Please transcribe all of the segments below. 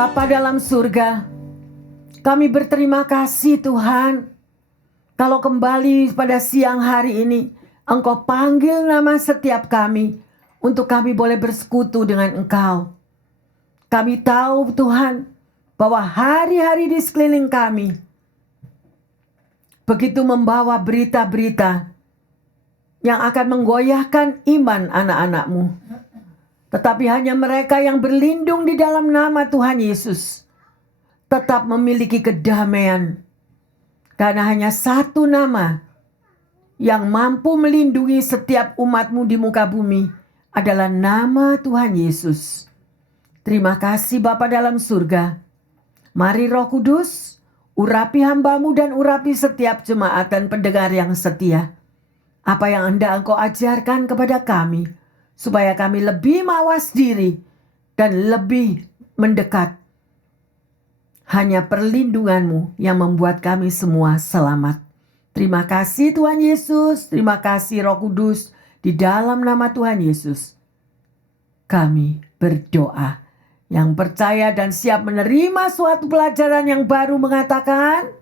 Bapa dalam surga, kami berterima kasih Tuhan. Kalau kembali pada siang hari ini, Engkau panggil nama setiap kami untuk kami boleh bersekutu dengan Engkau. Kami tahu Tuhan bahwa hari-hari di sekeliling kami begitu membawa berita-berita yang akan menggoyahkan iman anak-anak-Mu. Tetapi hanya mereka yang berlindung di dalam nama Tuhan Yesus tetap memiliki kedamaian. Karena hanya satu nama yang mampu melindungi setiap umat-Mu di muka bumi adalah nama Tuhan Yesus. Terima kasih Bapa dalam surga. Mari Roh Kudus, urapi hamba-Mu dan urapi setiap jemaat dan pendengar yang setia. Apa yang hendak Engkau ajarkan kepada kami, supaya kami lebih mawas diri dan lebih mendekat. Hanya perlindungan-Mu yang membuat kami semua selamat. Terima kasih Tuhan Yesus, terima kasih Roh Kudus. Di dalam nama Tuhan Yesus, kami berdoa. Yang percaya dan siap menerima suatu pelajaran yang baru mengatakan,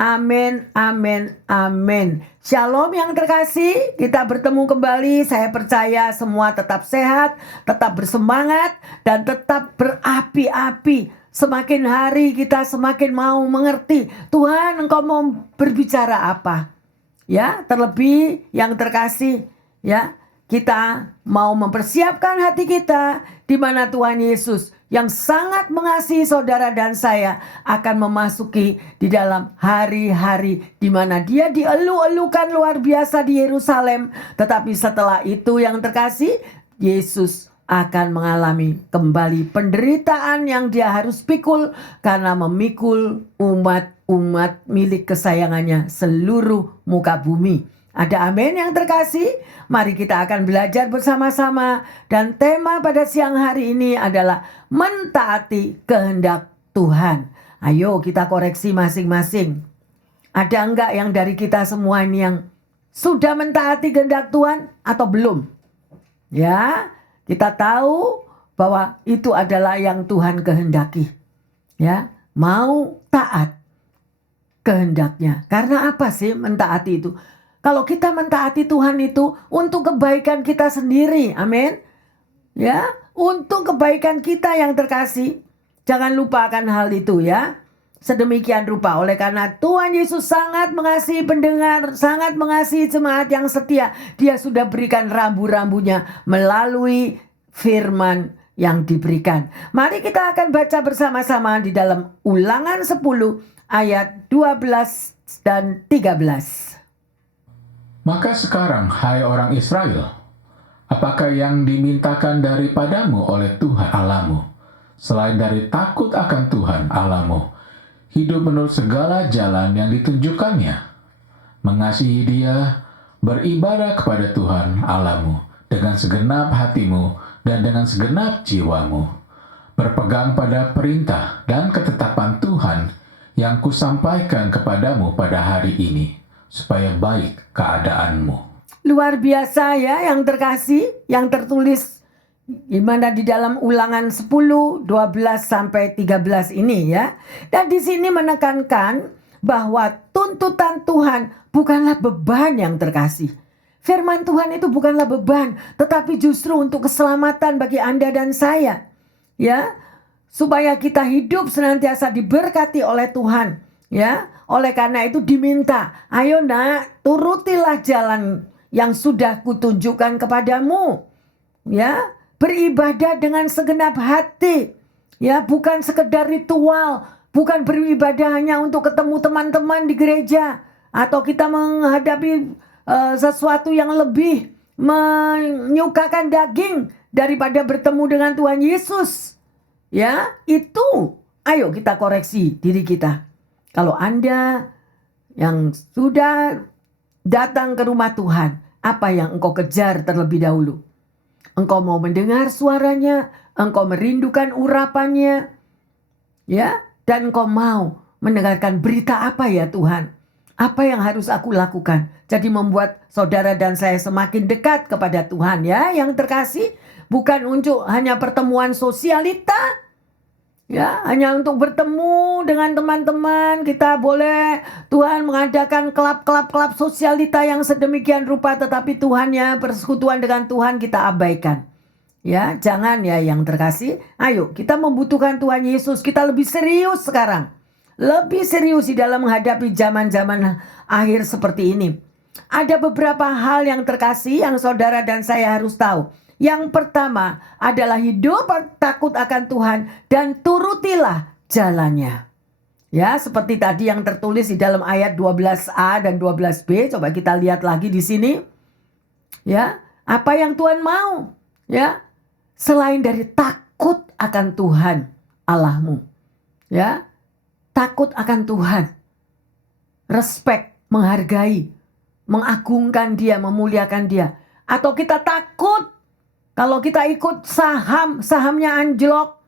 amin, amin, amin. Shalom yang terkasih, kita bertemu kembali. Saya percaya semua tetap sehat, tetap bersemangat, dan tetap berapi-api. Semakin hari kita semakin mau mengerti, Tuhan Engkau mau berbicara apa. Ya, terlebih yang terkasih, ya, kita mau mempersiapkan hati kita di mana Tuhan Yesus yang sangat mengasihi saudara dan saya akan memasuki di dalam hari-hari di mana Dia dielu-elukan luar biasa di Yerusalem. Tetapi setelah itu yang terkasih, Yesus akan mengalami kembali penderitaan yang Dia harus pikul karena memikul umat-umat milik kesayangannya seluruh muka bumi. Ada amin yang terkasih? Mari kita akan belajar bersama-sama. Dan tema pada siang hari ini adalah mentaati kehendak Tuhan. Ayo kita koreksi masing-masing. Ada enggak yang dari kita semua ini yang sudah mentaati kehendak Tuhan atau belum? Ya, kita tahu bahwa itu adalah yang Tuhan kehendaki. Ya, mau taat kehendaknya. Karena apa sih mentaati itu? Kalau kita mentaati Tuhan itu untuk kebaikan kita sendiri. Amin. Ya, untuk kebaikan kita yang terkasih. Jangan lupakan hal itu ya. Sedemikian rupa oleh karena Tuhan Yesus sangat mengasihi pendengar, sangat mengasihi jemaat yang setia. Dia sudah berikan rambu-rambunya melalui firman yang diberikan. Mari kita akan baca bersama-sama di dalam Ulangan 10 ayat 12 dan 13. Maka sekarang, hai orang Israel, apakah yang dimintakan daripadamu oleh Tuhan Allahmu, selain dari takut akan Tuhan Allahmu, hidup menurut segala jalan yang ditunjukkannya, mengasihi Dia, beribadah kepada Tuhan Allahmu dengan segenap hatimu dan dengan segenap jiwamu, berpegang pada perintah dan ketetapan Tuhan yang kusampaikan kepadamu pada hari ini, supaya baik keadaanmu. Luar biasa ya yang terkasih, yang tertulis di mana di dalam Ulangan 10, 12 sampai 13 ini ya. Dan di sini menekankan bahwa tuntutan Tuhan bukanlah beban yang terkasih. Firman Tuhan itu bukanlah beban, tetapi justru untuk keselamatan bagi Anda dan saya. Ya, supaya kita hidup senantiasa diberkati oleh Tuhan. Ya, oleh karena itu diminta, ayo nak, turutilah jalan yang sudah kutunjukkan kepadamu. Ya, beribadah dengan segenap hati. Ya, bukan sekedar ritual, bukan beribadah hanya untuk ketemu teman-teman di gereja atau kita menghadapi sesuatu yang lebih menyukakan daging daripada bertemu dengan Tuhan Yesus. Ya, itu ayo kita koreksi diri kita. Kalau Anda yang sudah datang ke rumah Tuhan, apa yang engkau kejar terlebih dahulu? Engkau mau mendengar suaranya, engkau merindukan urapannya, ya, dan engkau mau mendengarkan berita apa ya Tuhan? Apa yang harus aku lakukan? Jadi membuat saudara dan saya semakin dekat kepada Tuhan ya, yang terkasih. Bukan untuk hanya pertemuan sosialita, Ya, hanya untuk bertemu dengan teman-teman. Kita boleh Tuhan mengadakan klub sosialita yang sedemikian rupa, tetapi Tuhannya, persekutuan dengan Tuhan kita abaikan. Ya, jangan ya yang terkasih. Ayo, kita membutuhkan Tuhan Yesus. Kita lebih serius sekarang. Lebih serius di dalam menghadapi zaman-zaman akhir seperti ini. Ada beberapa hal yang terkasih yang saudara dan saya harus tahu. Yang pertama adalah hidup takut akan Tuhan dan turutilah jalannya. Ya, seperti tadi yang tertulis di dalam ayat 12a dan 12b. Coba kita lihat lagi di sini. Ya, apa yang Tuhan mau? Ya, selain dari takut akan Tuhan Allahmu. Ya, takut akan Tuhan. Respect, menghargai, mengagungkan Dia, memuliakan Dia. Atau kita takut kalau kita ikut sahamnya anjlok.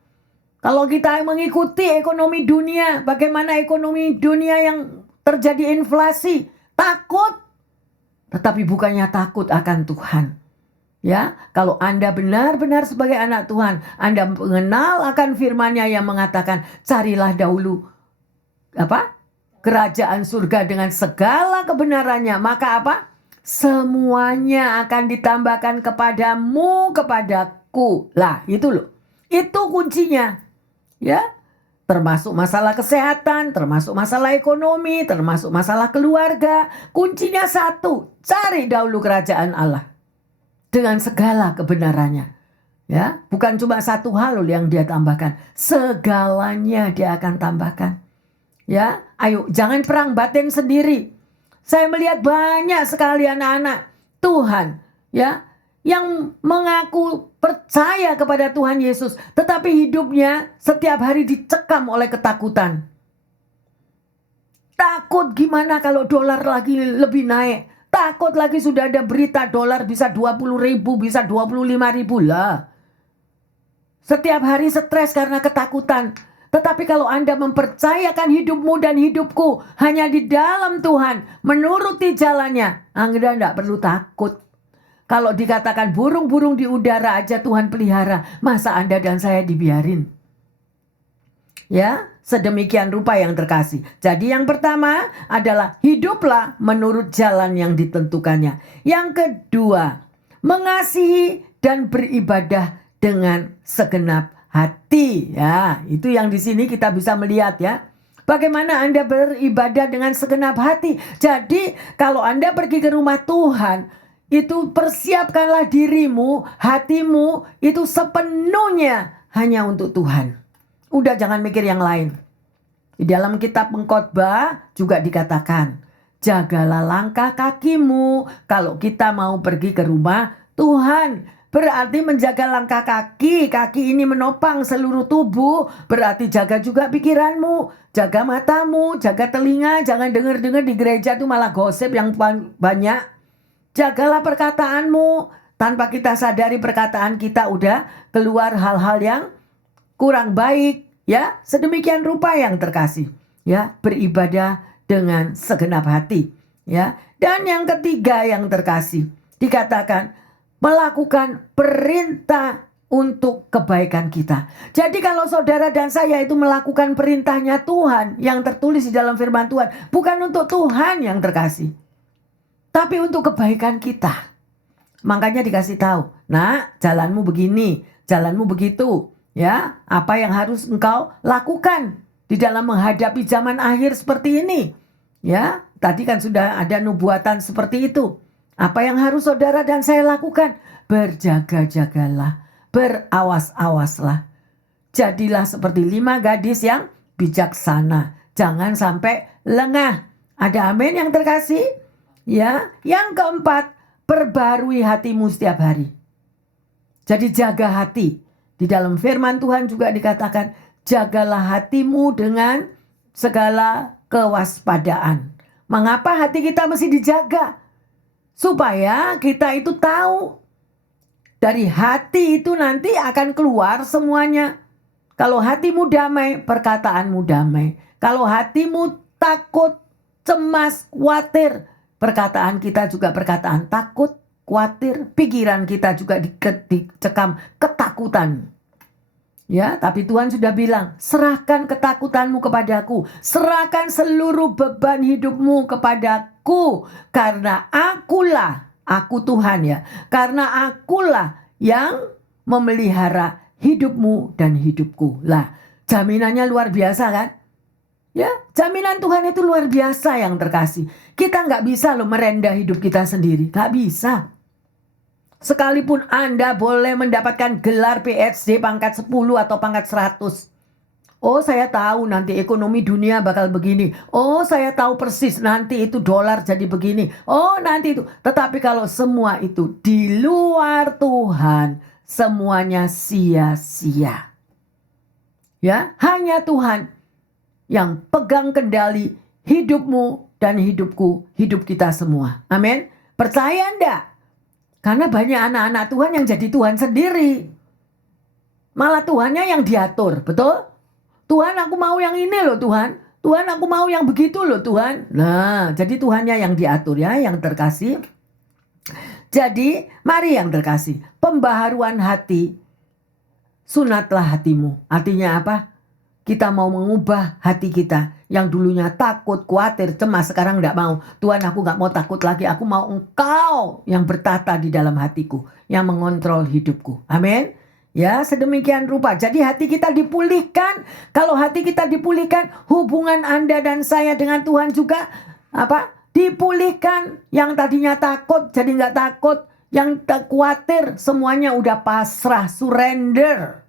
Kalau kita mengikuti ekonomi dunia, bagaimana ekonomi dunia yang terjadi inflasi, takut. Tetapi bukannya takut akan Tuhan. Ya, kalau Anda benar-benar sebagai anak Tuhan, Anda mengenal akan firman-Nya yang mengatakan, carilah dahulu kerajaan surga dengan segala kebenarannya, maka semuanya akan ditambahkan kepadamu, kepadaku. Lah, itu loh. Itu kuncinya. Ya. Termasuk masalah kesehatan, termasuk masalah ekonomi, termasuk masalah keluarga. Kuncinya satu, cari dahulu kerajaan Allah dengan segala kebenarannya. Ya, bukan cuma satu hal loh yang Dia tambahkan, segalanya Dia akan tambahkan. Ya, ayo jangan perang batin sendiri. Saya melihat banyak sekali anak-anak Tuhan, ya, yang mengaku percaya kepada Tuhan Yesus, tetapi hidupnya setiap hari dicekam oleh ketakutan. Takut gimana kalau dolar lagi lebih naik. Takut lagi sudah ada berita dolar bisa 20.000, bisa 25.000 lah. Setiap hari stres karena ketakutan. Tetapi kalau Anda mempercayakan hidupmu dan hidupku hanya di dalam Tuhan, menuruti jalannya, Anda tidak perlu takut. Kalau dikatakan burung-burung di udara aja Tuhan pelihara, masa Anda dan saya dibiarin? Ya, sedemikian rupa yang terkasih. Jadi yang pertama adalah hiduplah menurut jalan yang ditentukannya. Yang kedua, mengasihi dan beribadah dengan segenap hati. Ya, itu yang di sini kita bisa melihat ya. Bagaimana Anda beribadah dengan segenap hati. Jadi kalau Anda pergi ke rumah Tuhan, itu persiapkanlah dirimu, hatimu itu sepenuhnya hanya untuk Tuhan. Udah jangan mikir yang lain. Di dalam kitab Pengkhotbah juga dikatakan, jagalah langkah kakimu kalau kita mau pergi ke rumah Tuhan. Berarti menjaga langkah kaki ini menopang seluruh tubuh. Berarti jaga juga pikiranmu, jaga matamu, jaga telinga. Jangan dengar-dengar di gereja tuh malah gosip yang banyak. Jagalah perkataanmu. Tanpa kita sadari perkataan kita udah keluar hal-hal yang kurang baik. Ya, sedemikian rupa yang terkasih. Ya, beribadah dengan segenap hati. Ya, dan yang ketiga yang terkasih dikatakan melakukan perintah untuk kebaikan kita. Jadi kalau saudara dan saya itu melakukan perintahnya Tuhan yang tertulis di dalam firman Tuhan, bukan untuk Tuhan yang terkasih, tapi untuk kebaikan kita. Makanya dikasih tahu, nah jalanmu begini, jalanmu begitu. Ya, apa yang harus engkau lakukan di dalam menghadapi zaman akhir seperti ini. Ya, tadi kan sudah ada nubuatan seperti itu. Apa yang harus saudara dan saya lakukan? Berjaga-jagalah, berawas-awaslah. Jadilah seperti 5 gadis yang bijaksana. Jangan sampai lengah. Ada amin yang terkasih? Ya, yang keempat, perbarui hatimu setiap hari. Jadi jaga hati. Di dalam firman Tuhan juga dikatakan, jagalah hatimu dengan segala kewaspadaan. Mengapa hati kita mesti dijaga? Supaya kita itu tahu. Dari hati itu nanti akan keluar semuanya. Kalau hatimu damai, perkataanmu damai. Kalau hatimu takut, cemas, khawatir, perkataan kita juga perkataan takut, khawatir. Pikiran kita juga dicekam ketakutan. Ya, tapi Tuhan sudah bilang, serahkan ketakutanmu kepadaku, serahkan seluruh beban hidupmu kepadaku, karena aku Tuhan ya, karena akulah yang memelihara hidupmu dan hidupku. Lah, jaminannya luar biasa kan? Ya, jaminan Tuhan itu luar biasa yang terkasih. Kita nggak bisa loh merendah hidup kita sendiri, nggak bisa. Sekalipun Anda boleh mendapatkan gelar PhD pangkat 10 atau pangkat 100. Oh, saya tahu nanti ekonomi dunia bakal begini. Oh, saya tahu persis nanti itu dolar jadi begini. Oh, nanti itu. Tetapi kalau semua itu di luar Tuhan, semuanya sia-sia. Ya, hanya Tuhan yang pegang kendali hidupmu dan hidupku, hidup kita semua. Amin. Percaya enggak? Karena banyak anak-anak Tuhan yang jadi Tuhan sendiri. Malah Tuhannya yang diatur, betul? Tuhan, aku mau yang ini loh Tuhan. Tuhan, aku mau yang begitu loh Tuhan. Nah, jadi Tuhannya yang diatur ya, yang terkasih. Jadi, mari yang terkasih. Pembaharuan hati, sunatlah hatimu. Artinya apa? Kita mau mengubah hati kita. Yang dulunya takut, khawatir, cemas, sekarang enggak mau. Tuhan, aku enggak mau takut lagi. Aku mau Engkau yang bertata di dalam hatiku, yang mengontrol hidupku. Amin. Ya, sedemikian rupa. Jadi hati kita dipulihkan. Kalau hati kita dipulihkan, hubungan Anda dan saya dengan Tuhan juga dipulihkan. Yang tadinya takut jadi enggak takut. Yang tak khawatir semuanya udah pasrah, surrender.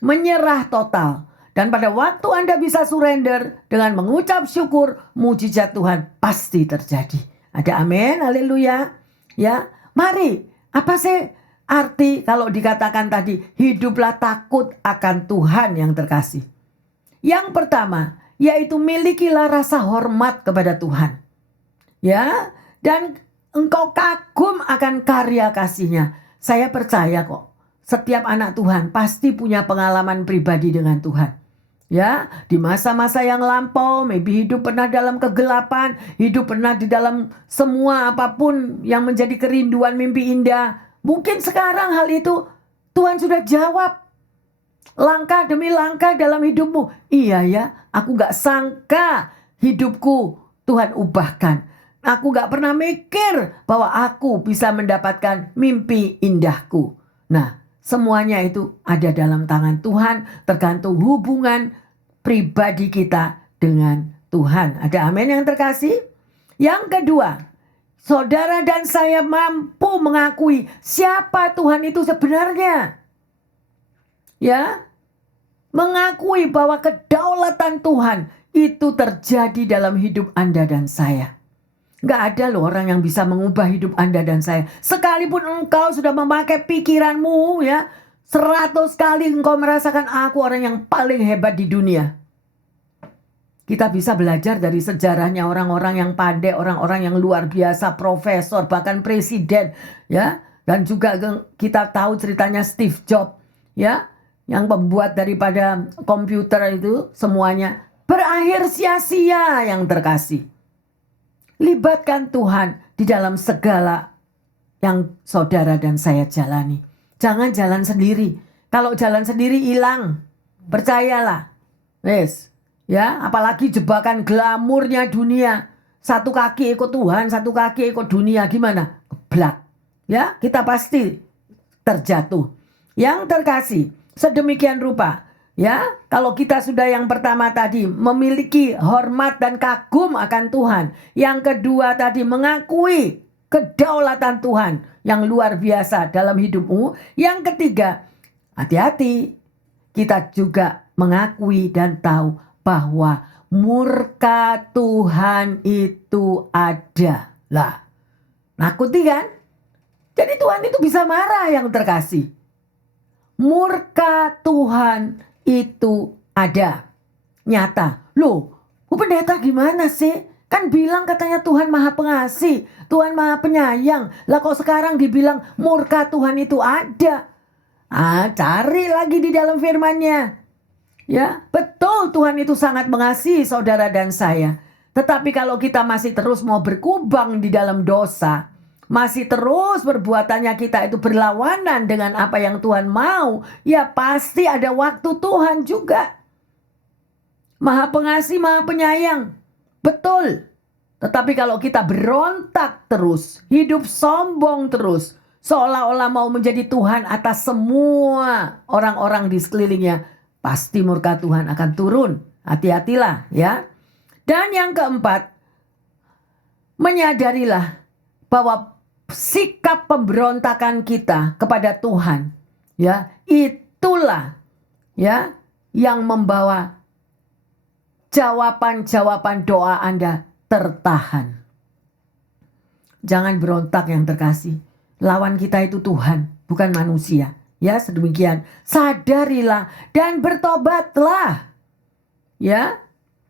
Menyerah total. Dan pada waktu Anda bisa surrender dengan mengucap syukur, mujizat Tuhan pasti terjadi. Ada amin, haleluya. Ya, mari, apa sih arti kalau dikatakan tadi, hiduplah takut akan Tuhan yang terkasih? Yang pertama, yaitu milikilah rasa hormat kepada Tuhan. Ya, dan engkau kagum akan karya kasih-Nya. Saya percaya kok, setiap anak Tuhan pasti punya pengalaman pribadi dengan Tuhan. Ya, di masa-masa yang lampau, maybe hidup pernah dalam kegelapan, hidup pernah di dalam semua apapun yang menjadi kerinduan mimpi indah. Mungkin sekarang hal itu Tuhan sudah jawab. Langkah demi langkah dalam hidupmu. Iya ya, aku gak sangka hidupku Tuhan ubahkan. Aku gak pernah mikir bahwa aku bisa mendapatkan mimpi indahku. Nah, semuanya itu ada dalam tangan Tuhan, tergantung hubungan pribadi kita dengan Tuhan. Ada amin yang terkasih? Yang kedua, saudara dan saya mampu mengakui siapa Tuhan itu sebenarnya. Ya, mengakui bahwa kedaulatan Tuhan itu terjadi dalam hidup Anda dan saya. Gak ada loh orang yang bisa mengubah hidup Anda dan saya. Sekalipun engkau sudah memakai pikiranmu ya, 100 kali engkau merasakan aku orang yang paling hebat di dunia. Kita bisa belajar dari sejarahnya orang-orang yang pandai, orang-orang yang luar biasa, profesor, bahkan presiden, ya. Dan juga kita tahu ceritanya Steve Jobs, ya, yang pembuat daripada komputer itu semuanya berakhir sia-sia yang terkasih. Libatkan Tuhan di dalam segala yang saudara dan saya jalani. Jangan jalan sendiri. Kalau jalan sendiri hilang. Percayalah. Wes. Ya, apalagi jebakan glamurnya dunia. Satu kaki ikut Tuhan, satu kaki ikut dunia. Gimana? Geblak. Ya, kita pasti terjatuh. Yang terkasih, sedemikian rupa. Ya, kalau kita sudah yang pertama tadi memiliki hormat dan kagum akan Tuhan. Yang kedua tadi mengakui kedaulatan Tuhan yang luar biasa dalam hidupmu. Yang ketiga, hati-hati. Kita juga mengakui dan tahu bahwa murka Tuhan itu ada. Lah, nakuti kan? Jadi Tuhan itu bisa marah yang terkasih. Murka Tuhan itu ada. Nyata. Loh, pendeta gimana sih? Kan bilang katanya Tuhan Maha Pengasih, Tuhan Maha Penyayang. Lah kok sekarang dibilang murka Tuhan itu ada? Cari lagi di dalam firman-Nya. Ya, betul Tuhan itu sangat mengasihi saudara dan saya. Tetapi kalau kita masih terus mau berkubang di dalam dosa, masih terus perbuatannya kita itu berlawanan dengan apa yang Tuhan mau, ya pasti ada waktu Tuhan juga. Maha pengasih, maha penyayang. Betul. Tetapi kalau kita berontak terus, hidup sombong terus, seolah-olah mau menjadi Tuhan atas semua orang-orang di sekelilingnya, pasti murka Tuhan akan turun. Hati-hatilah ya. Dan yang keempat, menyadarilah bahwa sikap pemberontakan kita kepada Tuhan, ya, itulah ya yang membawa jawaban-jawaban doa Anda tertahan. Jangan berontak yang terkasih. Lawan kita itu Tuhan, bukan manusia. Ya, sedemikian. Sadarilah dan bertobatlah. Ya,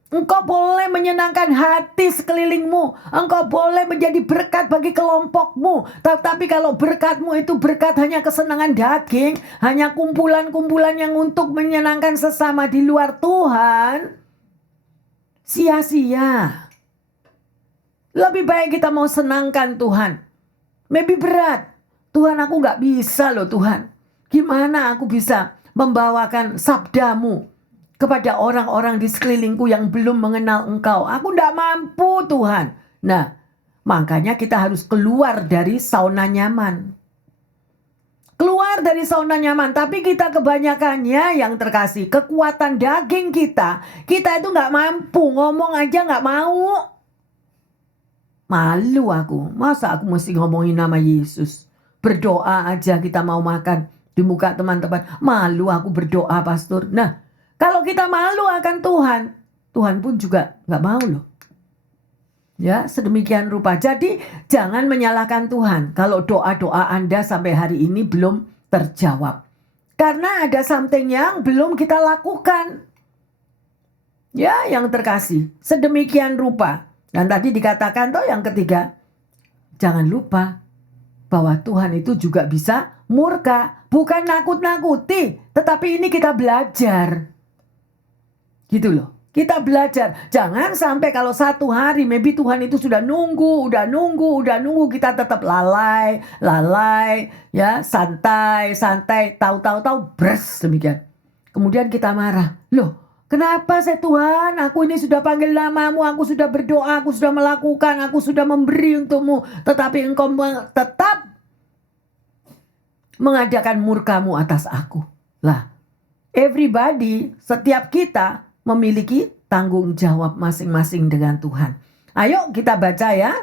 engkau boleh menyenangkan hati sekelilingmu. Engkau boleh menjadi berkat bagi kelompokmu. Tetapi kalau berkatmu itu berkat hanya kesenangan daging, hanya kumpulan-kumpulan yang untuk menyenangkan sesama di luar Tuhan, sia-sia. Lebih baik kita mau senangkan Tuhan. Maybe berat. Tuhan, aku gak bisa loh Tuhan. Gimana aku bisa membawakan sabdamu kepada orang-orang di sekelilingku yang belum mengenal Engkau. Aku gak mampu Tuhan. Nah, makanya kita harus keluar dari sauna nyaman. Keluar dari sauna nyaman. Tapi kita kebanyakannya yang terkasih, kekuatan daging kita itu gak mampu. Ngomong aja gak mau. Malu aku. Masa aku mesti ngomongin nama Yesus? Berdoa aja kita mau makan di muka teman-teman. Malu aku berdoa, pastor. Nah, kalau kita malu akan Tuhan, Tuhan pun juga gak mau loh. Ya, sedemikian rupa. Jadi jangan menyalahkan Tuhan kalau doa-doa Anda sampai hari ini belum terjawab. Karena ada something yang belum kita lakukan. Ya, yang terkasih. Sedemikian rupa. Dan tadi dikatakan toh yang ketiga, jangan lupa bahwa Tuhan itu juga bisa murka. Bukan nakut-nakuti, tetapi ini kita belajar. Gitu loh. Kita belajar. Jangan sampai kalau satu hari maybe Tuhan itu sudah nunggu, kita tetap lalai, ya, santai, tahu-tahu bres demikian. Kemudian kita marah. Loh, kenapa saya Tuhan? Aku ini sudah panggil namamu, aku sudah berdoa, aku sudah melakukan, aku sudah memberi untukmu. Tetapi engkau tetap mengadakan murkamu atas aku. Lah, everybody, setiap kita memiliki tanggung jawab masing-masing dengan Tuhan. Ayo kita baca ya.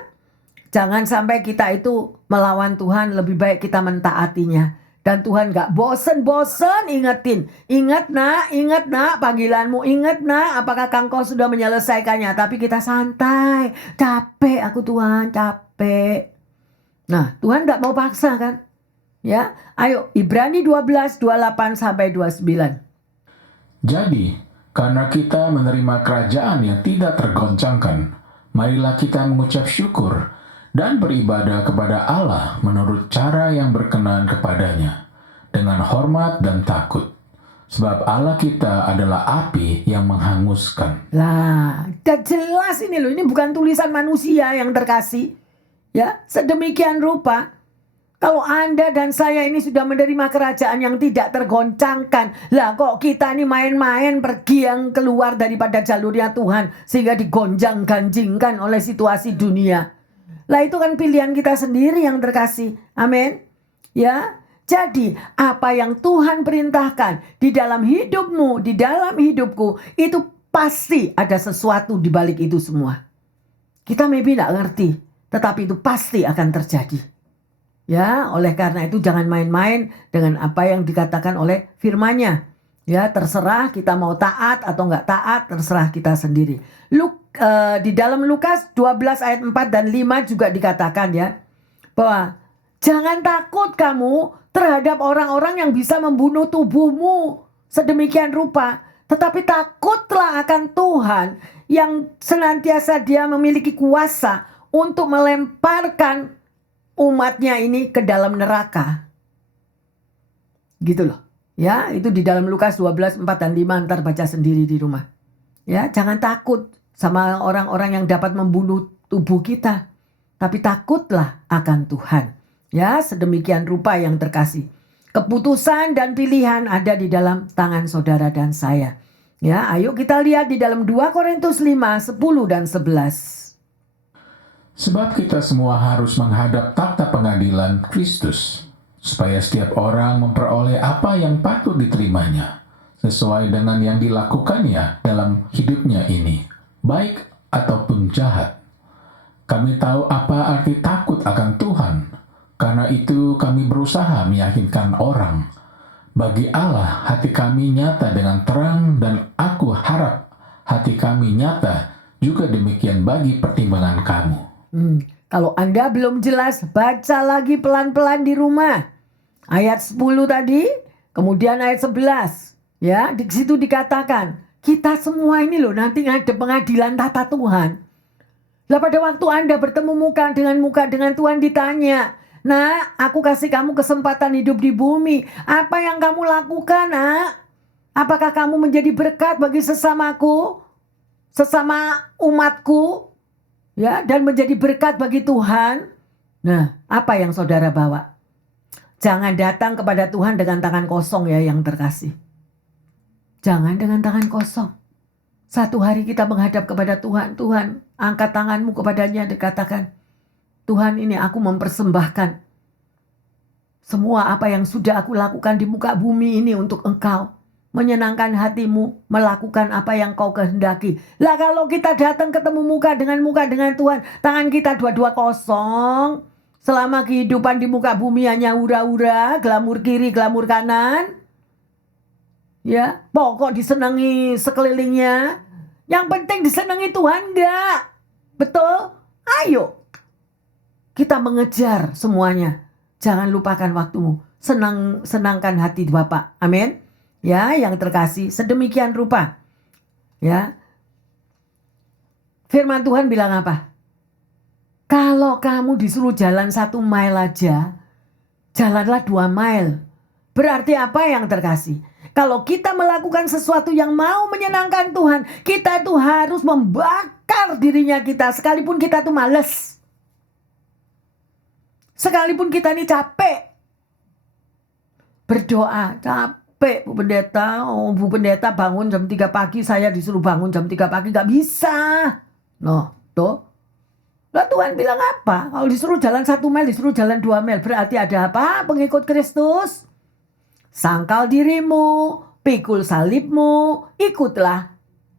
Jangan sampai kita itu melawan Tuhan, lebih baik kita mentaatinya. Dan Tuhan gak bosen-bosen ingetin. Ingat nak panggilanmu. Ingat nak apakah engkau sudah menyelesaikannya. Tapi kita santai. Capek aku Tuhan, capek. Nah, Tuhan gak mau paksa kan. Ya, ayo Ibrani 12, 28 sampai 29. Jadi, karena kita menerima kerajaan yang tidak tergoncangkan, marilah kita mengucap syukur dan beribadah kepada Allah menurut cara yang berkenan kepadanya, dengan hormat dan takut. Sebab Allah kita adalah api yang menghanguskan. Lah, udah jelas ini loh, ini bukan tulisan manusia yang terkasih. Ya, sedemikian rupa. Kalau Anda dan saya ini sudah menerima kerajaan yang tidak tergoncangkan, lah kok kita ini main-main pergi yang keluar daripada jalurnya Tuhan sehingga digonjang-ganjingkan oleh situasi dunia. Lah itu kan pilihan kita sendiri yang terkasih. Amin. Ya. Jadi apa yang Tuhan perintahkan di dalam hidupmu, di dalam hidupku, itu pasti ada sesuatu di balik itu semua. Kita maybe tidak ngerti, tetapi itu pasti akan terjadi. Ya, oleh karena itu jangan main-main dengan apa yang dikatakan oleh firman-Nya. Ya, terserah kita mau taat atau enggak taat, terserah kita sendiri. Di dalam Lukas 12 ayat 4 dan 5 juga dikatakan ya, bahwa jangan takut kamu terhadap orang-orang yang bisa membunuh tubuhmu sedemikian rupa. Tetapi takutlah akan Tuhan yang senantiasa dia memiliki kuasa untuk melemparkan umatnya ini ke dalam neraka. Gitu loh. Ya, itu di dalam Lukas 12, 4 dan 5, ntar baca sendiri di rumah. Ya, jangan takut sama orang-orang yang dapat membunuh tubuh kita. tapi takutlah akan Tuhan. Ya, sedemikian rupa yang terkasih. Keputusan dan pilihan ada di dalam tangan saudara dan saya. Ya, ayo kita lihat di dalam 2 Korintus 5, 10 dan 11. Sebab kita semua harus menghadap takhta pengadilan Kristus, supaya setiap orang memperoleh apa yang patut diterimanya, sesuai dengan yang dilakukannya dalam hidupnya ini, baik ataupun jahat. Kami tahu apa arti takut akan Tuhan, karena itu kami berusaha meyakinkan orang. Bagi Allah, hati kami nyata dengan terang, dan aku harap hati kami nyata juga demikian bagi pertimbangan kamu. Kalau Anda belum jelas, baca lagi pelan-pelan di rumah. Ayat 10 tadi, kemudian ayat 11. Ya, di situ dikatakan, kita semua ini loh nanti ada pengadilan tata Tuhan. Lah pada waktu Anda bertemu muka dengan Tuhan ditanya, "Nak, aku kasih kamu kesempatan hidup di bumi. Apa yang kamu lakukan, Nak? Apakah kamu menjadi berkat bagi sesamaku, sesama umatku, ya, dan menjadi berkat bagi Tuhan?" Nah, apa yang saudara bawa? Jangan datang kepada Tuhan dengan tangan kosong ya yang terkasih. Jangan dengan tangan kosong. Satu hari kita menghadap kepada Tuhan. Tuhan, angkat tanganmu kepadanya dan katakan, "Tuhan, ini aku mempersembahkan semua apa yang sudah aku lakukan di muka bumi ini untuk Engkau. Menyenangkan hatimu, melakukan apa yang Kau kehendaki." Lah kalau kita datang ketemu muka dengan Tuhan, tangan kita dua-dua kosong, selama kehidupan di muka bumi hanya hura-hura, glamur kiri, glamur kanan, ya, pokok disenangi sekelilingnya. Yang penting disenangi Tuhan enggak? Betul? Ayo kita mengejar semuanya. Jangan lupakan waktumu. Senangkan hati Bapa. Amin. Ya, yang terkasih, sedemikian rupa. Ya. Firman Tuhan bilang apa? Kalau kamu disuruh jalan 1 mile aja, jalanlah 2 mile. Berarti apa yang terkasih? Kalau kita melakukan sesuatu yang mau menyenangkan Tuhan, kita itu harus membakar dirinya kita, sekalipun kita tuh males. Sekalipun kita ini capek. Berdoa, capek Bu Pendeta. Oh, Bu Pendeta bangun jam 3 pagi, saya disuruh bangun jam 3 pagi, gak bisa. Noh, tuh. Lah Tuhan bilang apa? Kalau disuruh jalan 1 mil, disuruh jalan 2 mil. Berarti ada apa? Pengikut Kristus. Sangkal dirimu, pikul salibmu, ikutlah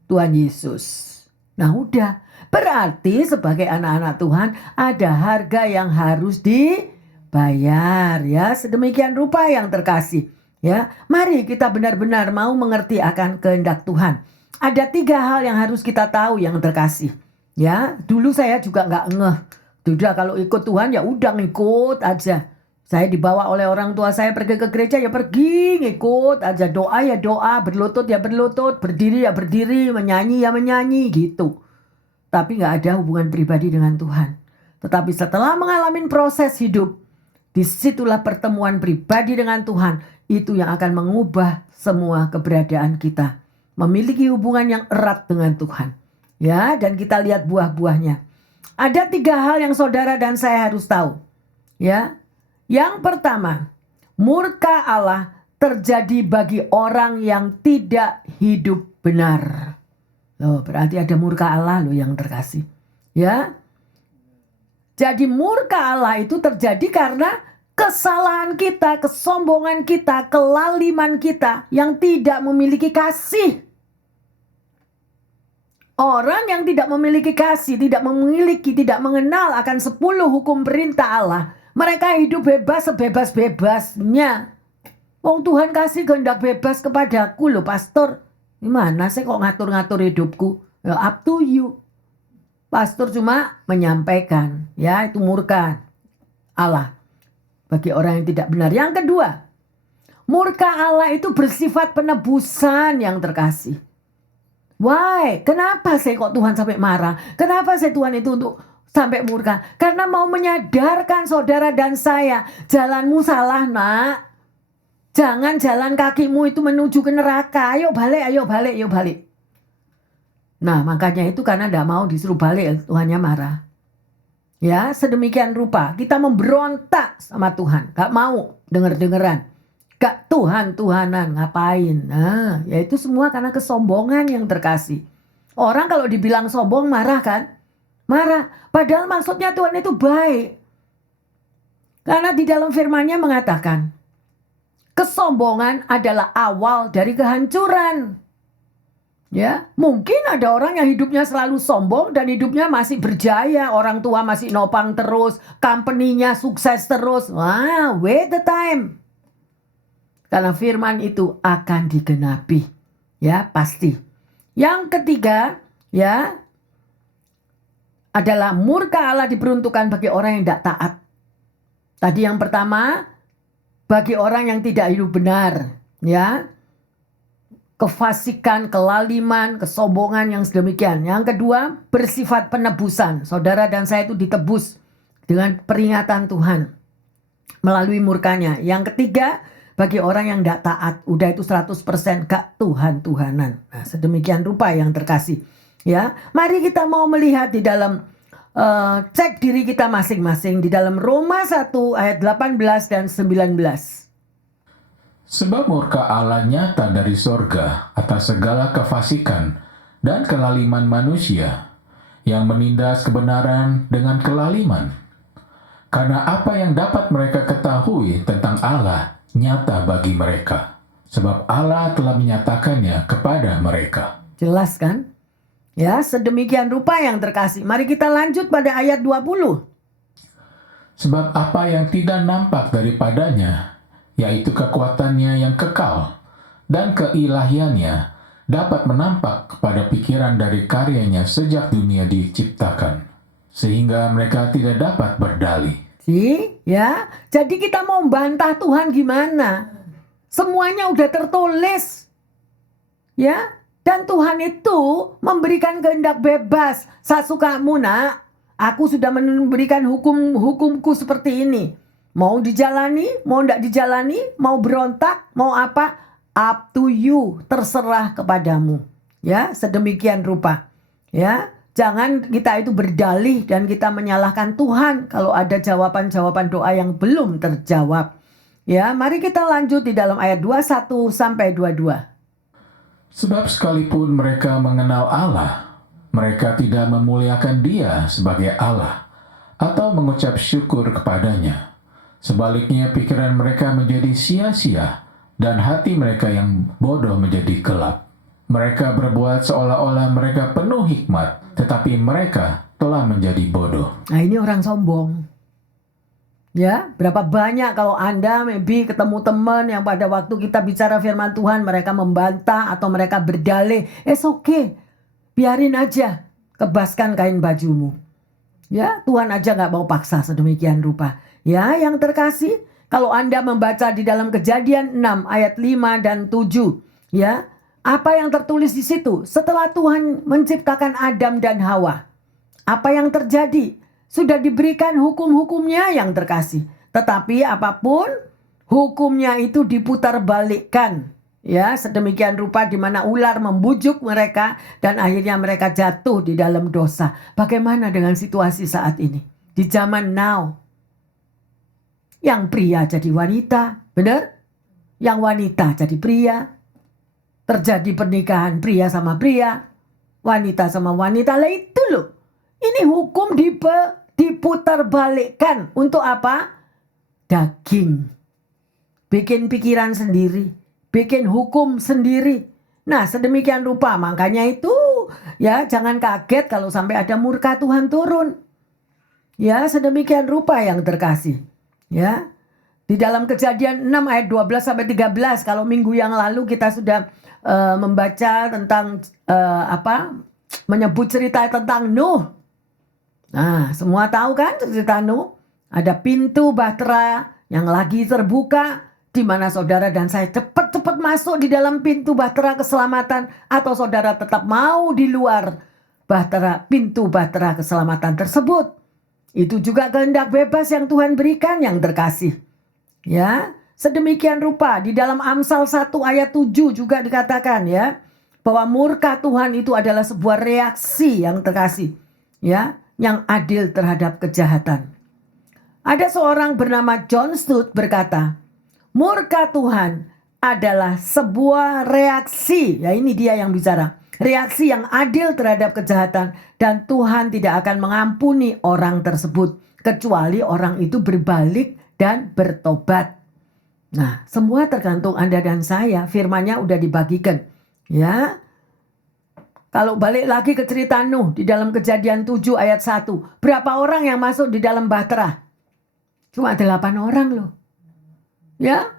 Tuhan Yesus. Nah udah, berarti sebagai anak-anak Tuhan ada harga yang harus dibayar ya. Sedemikian rupa yang terkasih ya. Mari kita benar-benar mau mengerti akan kehendak Tuhan. Ada 3 hal yang harus kita tahu yang terkasih ya. Dulu saya juga nggak ngeh. Sudah kalau ikut Tuhan ya udah ngikut aja. Saya dibawa oleh orang tua saya pergi ke gereja ya pergi, ngikut aja, doa ya doa, berlutut ya berlutut, berdiri ya berdiri, menyanyi ya menyanyi gitu. Tapi gak ada hubungan pribadi dengan Tuhan. Tetapi setelah mengalami proses hidup, disitulah pertemuan pribadi dengan Tuhan. Itu yang akan mengubah semua keberadaan kita. Memiliki hubungan yang erat dengan Tuhan. Ya, dan kita lihat buah-buahnya. Ada 3 hal yang saudara dan saya harus tahu. Ya. Yang pertama, murka Allah terjadi bagi orang yang tidak hidup benar. Loh, berarti ada murka Allah loh yang terkasih. Ya. Jadi murka Allah itu terjadi karena kesalahan kita, kesombongan kita, kelaliman kita yang tidak memiliki kasih. Orang yang tidak memiliki kasih, tidak mengenal akan 10 hukum perintah Allah. Mereka hidup bebas sebebas-bebasnya. Wong Tuhan kasih kehendak bebas kepadaku loh pastor. Gimana sih kok ngatur-ngatur hidupku? Ya, up to you. Pastor cuma menyampaikan. Ya itu murka Allah. Bagi orang yang tidak benar. Yang kedua. Murka Allah itu bersifat penebusan yang terkasih. Why? Kenapa sih kok Tuhan sampai marah? Kenapa sih Tuhan itu untuk sampai murka? Karena mau menyadarkan saudara dan saya, jalanmu salah nak. Jangan jalan kakimu itu menuju ke neraka. Ayo balik. Nah makanya itu karena tidak mau disuruh balik, Tuhannya marah. Ya, sedemikian rupa kita memberontak sama Tuhan, gak mau denger-dengeran, gak Tuhan-Tuhanan, ngapain? Nah, ya itu semua karena kesombongan yang terkasih. Orang kalau dibilang sombong marah kan? Marah, padahal maksudnya Tuhan itu baik. Karena di dalam firman-Nya mengatakan, kesombongan adalah awal dari kehancuran. Ya, mungkin ada orang yang hidupnya selalu sombong dan hidupnya masih berjaya, orang tua masih nopang terus, company-nya sukses terus. Wah, wait the time. Karena firman itu akan digenapi. Ya, pasti. Yang ketiga, ya, adalah murka Allah diperuntukkan bagi orang yang tidak taat. Tadi yang pertama, bagi orang yang tidak hidup benar, ya. Kefasikan, kelaliman, kesombongan yang sedemikian. Yang kedua, bersifat penebusan. Saudara dan saya itu ditebus dengan peringatan Tuhan melalui murkanya. Yang ketiga, bagi orang yang tidak taat, udah itu 100% gak Tuhan-Tuhanan. Nah, sedemikian rupa yang terkasih. Ya, mari kita mau melihat di dalam cek diri kita masing-masing di dalam Roma 1 ayat 18 dan 19. Sebab murka Allah nyata dari sorga atas segala kefasikan dan kelaliman manusia yang menindas kebenaran dengan kelaliman. Karena apa yang dapat mereka ketahui tentang Allah nyata bagi mereka, sebab Allah telah menyatakannya kepada mereka. Jelas kan? Ya, sedemikian rupa yang terkasih. Mari kita lanjut pada ayat 20. Sebab apa yang tidak nampak daripadanya, yaitu kekuatannya yang kekal, dan keilahiannya dapat menampak kepada pikiran dari karyanya sejak dunia diciptakan, sehingga mereka tidak dapat berdalih. Ya, jadi kita mau bantah Tuhan gimana? Semuanya udah tertulis. Ya, dan Tuhan itu memberikan kehendak bebas. Sasukamu nak, aku sudah memberikan hukumku seperti ini. Mau dijalani, mau tidak dijalani, mau berontak, mau apa, up to you, terserah kepadamu. Ya, sedemikian rupa. Ya, jangan kita itu berdalih dan kita menyalahkan Tuhan kalau ada jawaban-jawaban doa yang belum terjawab. Ya, mari kita lanjut di dalam ayat 21 sampai 22. Sebab sekalipun mereka mengenal Allah, mereka tidak memuliakan Dia sebagai Allah atau mengucap syukur kepadanya. Sebaliknya pikiran mereka menjadi sia-sia dan hati mereka yang bodoh menjadi gelap. Mereka berbuat seolah-olah mereka penuh hikmat, tetapi mereka telah menjadi bodoh. Nah, ini orang sombong. Ya, berapa banyak kalau Anda maybe ketemu teman yang pada waktu kita bicara firman Tuhan mereka membantah atau mereka berdalih, it's okay, biarin aja, kebaskan kain bajumu. Ya, Tuhan aja gak mau paksa sedemikian rupa. Ya, yang terkasih, kalau Anda membaca di dalam Kejadian 6 ayat 5 dan 7, ya, apa yang tertulis di situ? Setelah Tuhan menciptakan Adam dan Hawa, apa yang terjadi? Sudah diberikan hukum-hukumnya yang terkasih. Tetapi apapun, hukumnya itu diputar balikkan. Ya, sedemikian rupa di mana ular membujuk mereka dan akhirnya mereka jatuh di dalam dosa. Bagaimana dengan situasi saat ini? Di zaman now. Yang pria jadi wanita, benar? Yang wanita jadi pria. Terjadi pernikahan pria sama pria, wanita sama wanita. Lah itu loh. Ini hukum diputar balikkan. Untuk apa? Daging. Bikin pikiran sendiri. Bikin hukum sendiri. Nah, sedemikian rupa. Makanya itu ya jangan kaget kalau sampai ada murka Tuhan turun. Ya, sedemikian rupa yang terkasih. Ya. Di dalam Kejadian 6 ayat 12 sampai 13, kalau minggu yang lalu kita sudah membaca tentang menyebut cerita tentang Nuh. Nah, semua tahu kan cerita Nuh? Ada pintu bahtera yang lagi terbuka, di mana saudara dan saya cepat-cepat masuk di dalam pintu bahtera keselamatan, atau saudara tetap mau di luar pintu bahtera keselamatan tersebut. Itu juga kehendak bebas yang Tuhan berikan yang terkasih. Ya, sedemikian rupa di dalam Amsal 1 ayat 7 juga dikatakan ya, bahwa murka Tuhan itu adalah sebuah reaksi yang terkasih. Ya, yang adil terhadap kejahatan. Ada seorang bernama John Stott berkata, murka Tuhan adalah sebuah reaksi, ya ini dia yang bicara, reaksi yang adil terhadap kejahatan, dan Tuhan tidak akan mengampuni orang tersebut kecuali orang itu berbalik dan bertobat. Nah, semua tergantung Anda dan saya. Firman-Nya udah dibagikan, ya. Kalau balik lagi ke cerita Nuh di dalam Kejadian 7 ayat 1, berapa orang yang masuk di dalam bahtera? Cuma 8 orang loh. Ya,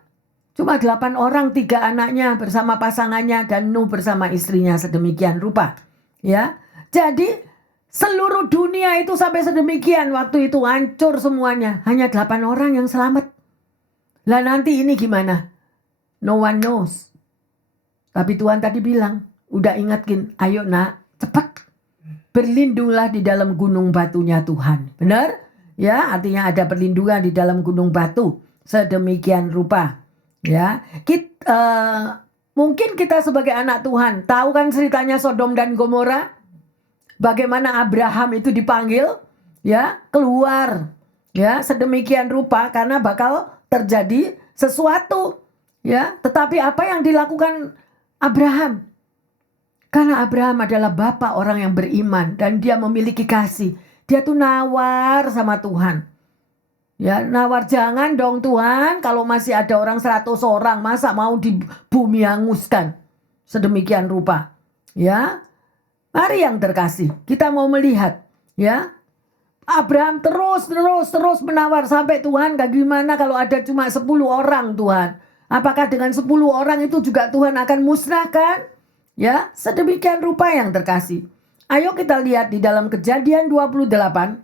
cuma 8 orang, 3 anaknya bersama pasangannya dan Nuh bersama istrinya sedemikian rupa. Ya, jadi seluruh dunia itu sampai sedemikian waktu itu hancur semuanya. Hanya 8 orang yang selamat. Lah nanti ini gimana? No one knows. Tapi Tuhan tadi bilang, udah ingatkin, ayo nak, cepat. Berlindunglah di dalam gunung batunya Tuhan. Benar? Ya, artinya ada perlindungan di dalam gunung batu. Sedemikian rupa. Ya, mungkin kita sebagai anak Tuhan tahu kan ceritanya Sodom dan Gomora, bagaimana Abraham itu dipanggil, ya, keluar, ya, sedemikian rupa karena bakal terjadi sesuatu, ya. Tetapi apa yang dilakukan Abraham? Karena Abraham adalah bapak orang yang beriman dan dia memiliki kasih, dia tuh nawar sama Tuhan. Ya, nawar, jangan dong Tuhan, kalau masih ada orang 100 orang, masa mau di bumi hanguskan. Sedemikian rupa. Ya. Mari yang terkasih, kita mau melihat, ya. Abraham terus menawar sampai Tuhan, gimana kalau ada cuma 10 orang Tuhan? Apakah dengan 10 orang itu juga Tuhan akan musnahkan? Ya, sedemikian rupa yang terkasih. Ayo kita lihat di dalam Kejadian 28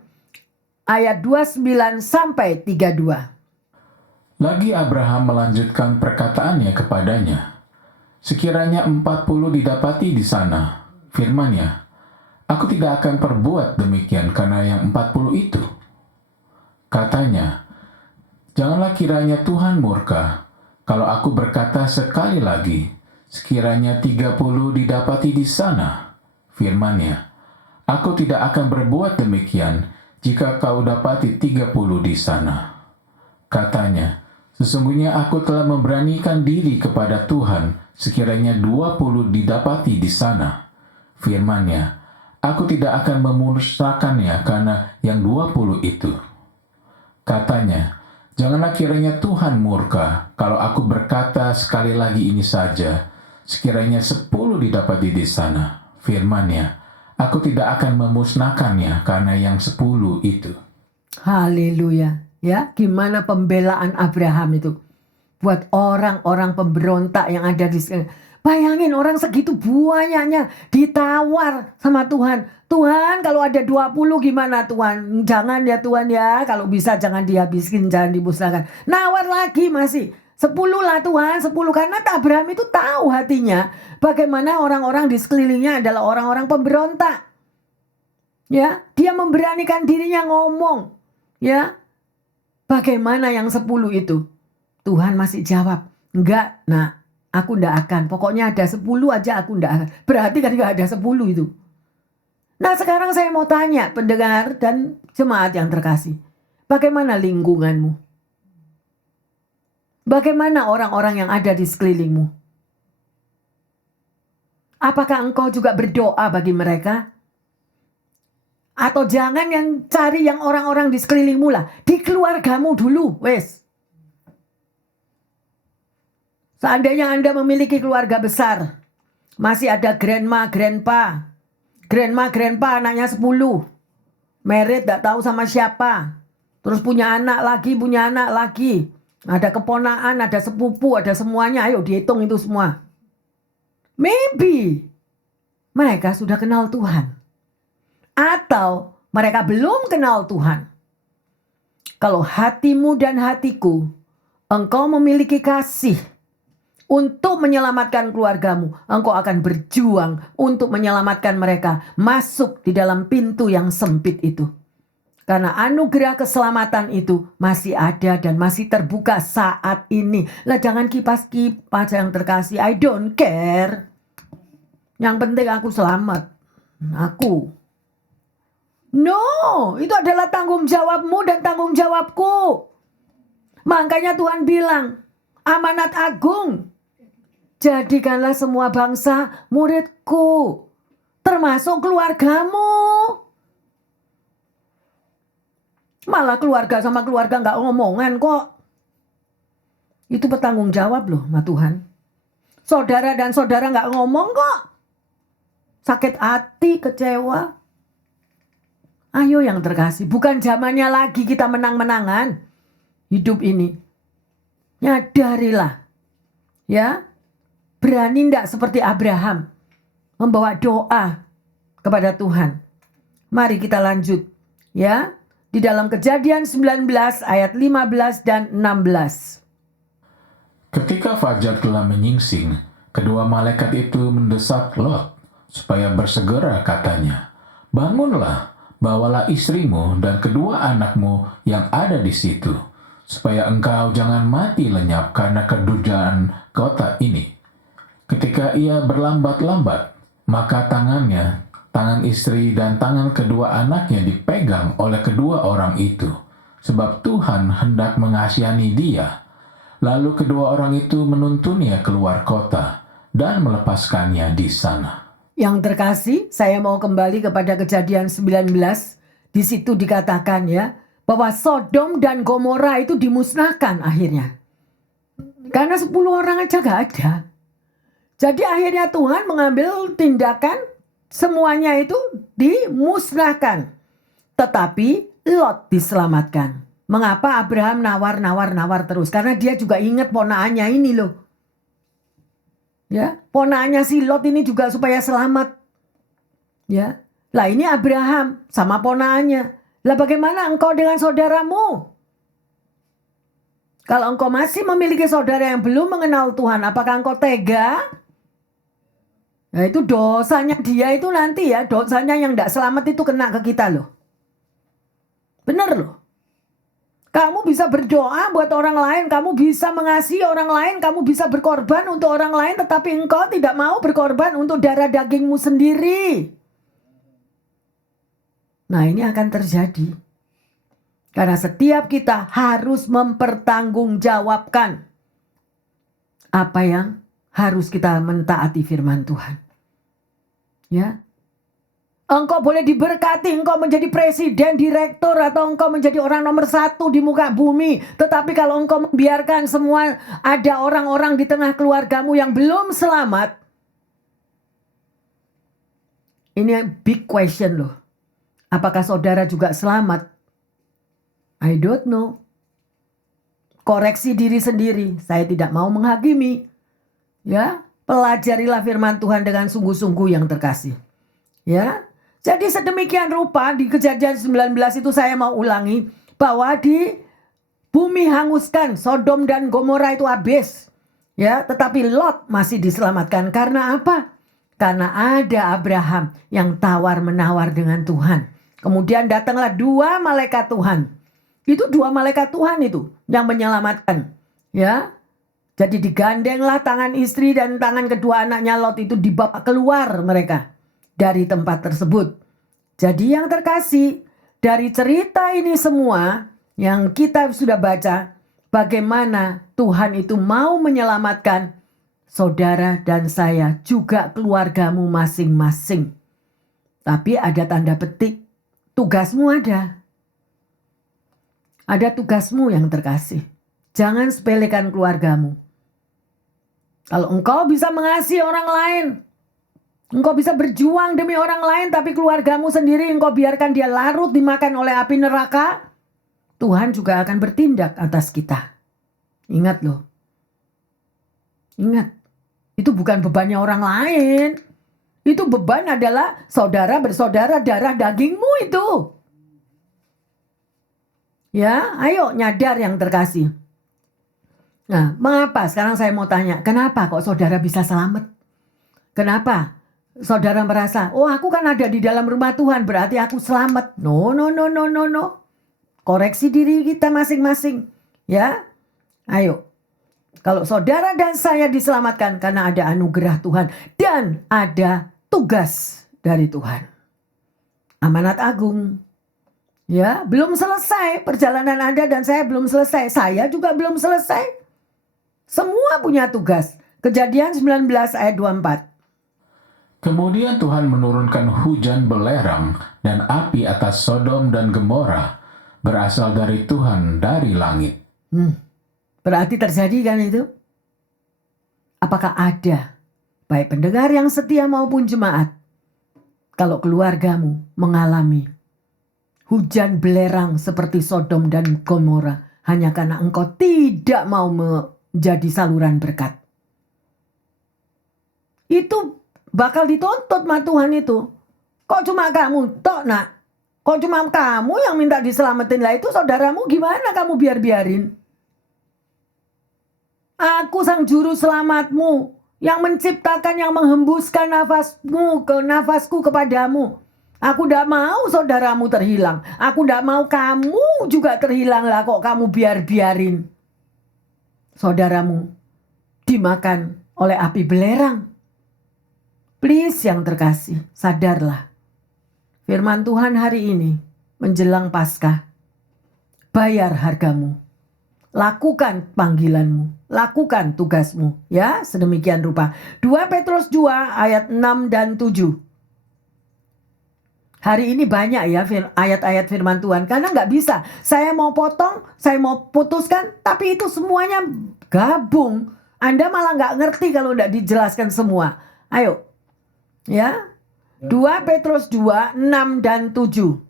ayat 29 sampai 32. Lagi Abraham melanjutkan perkataannya kepadanya, sekiranya 40 didapati di sana, firman-Nya, aku tidak akan perbuat demikian karena yang 40 itu. Katanya, janganlah kiranya Tuhan murka, kalau aku berkata sekali lagi, sekiranya 30 didapati di sana, firman-Nya, aku tidak akan berbuat demikian jika kau dapati 30 di sana. Katanya, sesungguhnya aku telah memberanikan diri kepada Tuhan sekiranya 20 didapati di sana. Firman-Nya, aku tidak akan memusnahkannya karena yang 20 itu. Katanya, janganlah kiranya Tuhan murka kalau aku berkata sekali lagi ini saja, sekiranya 10 didapati di sana. Firman-Nya, aku tidak akan memusnahkannya karena yang 10 itu. Haleluya. Ya, gimana pembelaan Abraham itu buat orang-orang pemberontak yang ada di sini. Bayangin orang segitu banyaknya ditawar sama Tuhan. Tuhan, kalau ada 20 gimana Tuhan? Jangan ya Tuhan ya, kalau bisa jangan dihabiskan, jangan dimusnahkan. Nawar lagi masih 10 lah Tuhan, 10, karena Abraham itu tahu hatinya bagaimana orang-orang di sekelilingnya adalah orang-orang pemberontak. Ya, dia memberanikan dirinya ngomong. Ya, bagaimana yang 10 itu? Tuhan masih jawab, enggak, nah, aku enggak akan. Pokoknya ada 10 aja aku enggak akan. Berarti kan enggak ada 10 itu. Nah, sekarang saya mau tanya pendengar dan jemaat yang terkasih. Bagaimana lingkunganmu? Bagaimana orang-orang yang ada di sekelilingmu? Apakah engkau juga berdoa bagi mereka? Atau jangan yang cari yang orang-orang di sekelilingmu lah. Di keluargamu dulu, wes. Seandainya Anda memiliki keluarga besar, masih ada grandma, grandpa. Grandma, grandpa anaknya 10. Married, gak tahu sama siapa. Terus punya anak lagi. Ada keponaan, ada sepupu, ada semuanya. Ayo dihitung itu semua. Maybe mereka sudah kenal Tuhan. Atau mereka belum kenal Tuhan. Kalau hatimu dan hatiku, engkau memiliki kasih untuk menyelamatkan keluargamu, engkau akan berjuang untuk menyelamatkan mereka masuk di dalam pintu yang sempit itu. Karena anugerah keselamatan itu masih ada dan masih terbuka saat ini. Lah jangan kipas-kipas yang terkasih. I don't care. Yang penting aku selamat. Aku. No, itu adalah tanggung jawabmu dan tanggung jawabku. Makanya Tuhan bilang, amanat agung, jadikanlah semua bangsa muridku, termasuk keluargamu. Malah keluarga sama keluarga nggak ngomongan kok. Itu bertanggung jawab loh sama Tuhan. Saudara dan saudara nggak ngomong kok. Sakit hati, kecewa. Ayo yang terkasih, bukan zamannya lagi kita menang-menangan hidup ini. Nyadarilah. Ya, berani ndak seperti Abraham membawa doa kepada Tuhan. Mari kita lanjut. Ya, di dalam Kejadian 19 ayat 15 dan 16. Ketika fajar telah menyingsing, kedua malaikat itu mendesak Lot supaya bersegera, katanya, "Bangunlah, bawalah istrimu dan kedua anakmu yang ada di situ, supaya engkau jangan mati lenyap karena kedurjaan kota ini." Ketika ia berlambat-lambat, maka tangan istri dan tangan kedua anaknya dipegang oleh kedua orang itu, sebab Tuhan hendak mengasihani dia. Lalu kedua orang itu menuntunnya keluar kota dan melepaskannya di sana. Yang terkasih, saya mau kembali kepada Kejadian 19. Di situ dikatakan ya, bahwa Sodom dan Gomora itu dimusnahkan akhirnya. Karena 10 orang aja gak ada. Jadi akhirnya Tuhan mengambil tindakan, semuanya itu dimusnahkan. Tetapi Lot diselamatkan. Mengapa Abraham nawar terus? Karena dia juga ingat ponaannya ini loh. Ya, ponaannya si Lot ini juga supaya selamat. Ya. Lah ini Abraham sama ponaannya. Lah bagaimana engkau dengan saudaramu? Kalau engkau masih memiliki saudara yang belum mengenal Tuhan, apakah engkau tega? Nah itu dosanya dia itu nanti ya, dosanya yang tidak selamat itu kena ke kita loh. Benar loh. Kamu bisa berdoa buat orang lain, kamu bisa mengasihi orang lain, kamu bisa berkorban untuk orang lain, tetapi engkau tidak mau berkorban untuk darah dagingmu sendiri. Nah ini akan terjadi. Karena setiap kita harus mempertanggungjawabkan apa yang harus kita mentaati firman Tuhan. Ya. Engkau boleh diberkati, engkau menjadi presiden, direktur, atau engkau menjadi orang nomor 1 di muka bumi. Tetapi kalau engkau membiarkan semua ada orang-orang di tengah keluargamu yang belum selamat. Ini big question loh. Apakah saudara juga selamat? I don't know. Koreksi diri sendiri. Saya tidak mau menghakimi. Ya, pelajarilah firman Tuhan dengan sungguh-sungguh yang terkasih. Ya. Jadi sedemikian rupa di Kejadian 19 itu saya mau ulangi bahwa di bumi hanguskan, Sodom dan Gomora itu habis. Ya, tetapi Lot masih diselamatkan karena apa? Karena ada Abraham yang tawar-menawar dengan Tuhan. Kemudian datanglah 2 malaikat Tuhan. Itu 2 malaikat Tuhan itu yang menyelamatkan. Ya. Jadi digandenglah tangan istri dan tangan kedua anaknya Lot itu dibawa keluar mereka dari tempat tersebut. Jadi yang terkasih, dari cerita ini semua yang kita sudah baca, bagaimana Tuhan itu mau menyelamatkan saudara dan saya, juga keluargamu masing-masing. Tapi ada tanda petik, tugasmu ada. Ada tugasmu yang terkasih. Jangan sepelekan keluargamu. Kalau engkau bisa mengasihi orang lain, engkau bisa berjuang demi orang lain, tapi keluargamu sendiri engkau biarkan dia larut dimakan oleh api neraka, Tuhan juga akan bertindak atas kita. Ingat loh. Ingat. Itu bukan bebannya orang lain. Itu beban adalah saudara bersaudara darah dagingmu itu. Ya, ayo nyadar yang terkasih. Nah, mengapa? Sekarang saya mau tanya, kenapa kok saudara bisa selamat? Kenapa? Saudara merasa, oh aku kan ada di dalam rumah Tuhan, berarti aku selamat. No. Koreksi diri kita masing-masing. Ya, ayo. Kalau saudara dan saya diselamatkan karena ada anugerah Tuhan dan ada tugas dari Tuhan. Amanat agung. Ya, belum selesai perjalanan Anda dan saya belum selesai. Saya juga belum selesai. Semua punya tugas. Kejadian 19 ayat 24. Kemudian Tuhan menurunkan hujan belerang dan api atas Sodom dan Gomora, berasal dari Tuhan dari langit. Berarti terjadi kan itu? Apakah ada, baik pendengar yang setia maupun jemaat, kalau keluargamu mengalami hujan belerang seperti Sodom dan Gomora hanya karena engkau tidak mau menjadi saluran berkat? Itu bakal dituntut sama Tuhan itu. Kok cuma kamu tok nak? Kok cuma kamu yang minta diselamatin? Lah itu saudaramu gimana kamu biarin? Aku sang juru selamatmu, yang menciptakan, yang menghembuskan nafasku kepadamu. Aku tidak mau saudaramu terhilang. Aku tidak mau kamu juga terhilang. Lah kok kamu biarin saudaramu dimakan oleh api belerang? Please yang terkasih, sadarlah. Firman Tuhan hari ini menjelang Paskah. Bayar hargamu. Lakukan panggilanmu, lakukan tugasmu, ya, sedemikian rupa. 2 Petrus 2 ayat 6 dan 7. Hari ini banyak ya ayat-ayat firman Tuhan, karena nggak bisa. Saya mau potong, saya mau putuskan, tapi itu semuanya gabung. Anda malah nggak ngerti kalau nggak dijelaskan semua. Ayo, ya, 2 Petrus 2, 6 dan 7.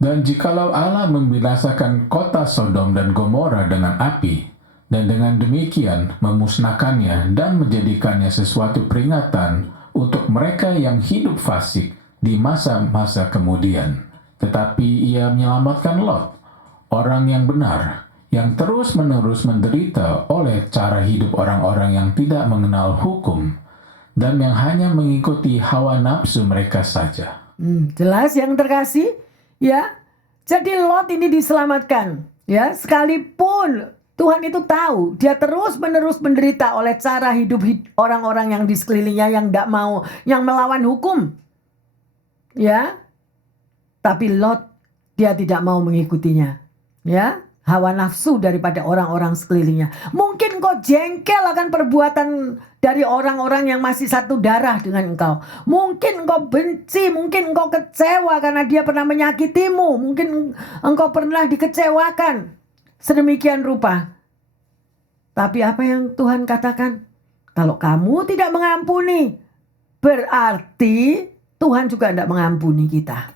Dan jikalau Allah membinasakan kota Sodom dan Gomora dengan api, dan dengan demikian memusnahkannya dan menjadikannya sesuatu peringatan untuk mereka yang hidup fasik di masa-masa kemudian, tetapi ia menyelamatkan Lot, orang yang benar, yang terus-menerus menderita oleh cara hidup orang-orang yang tidak mengenal hukum, dan yang hanya mengikuti hawa nafsu mereka saja. Jelas yang terkasih? Ya, jadi Lot ini diselamatkan. Ya, sekalipun Tuhan itu tahu dia terus-menerus menderita oleh cara hidup orang-orang yang di sekelilingnya yang tidak mau, yang melawan hukum. Ya, tapi Lot dia tidak mau mengikutinya. Ya, hawa nafsu daripada orang-orang sekelilingnya. Mungkin kau jengkel akan perbuatan dari orang-orang yang masih satu darah dengan engkau. Mungkin engkau benci, mungkin engkau kecewa karena dia pernah menyakitimu. Mungkin engkau pernah dikecewakan. Sedemikian rupa. Tapi apa yang Tuhan katakan? Kalau kamu tidak mengampuni, berarti Tuhan juga tidak mengampuni kita.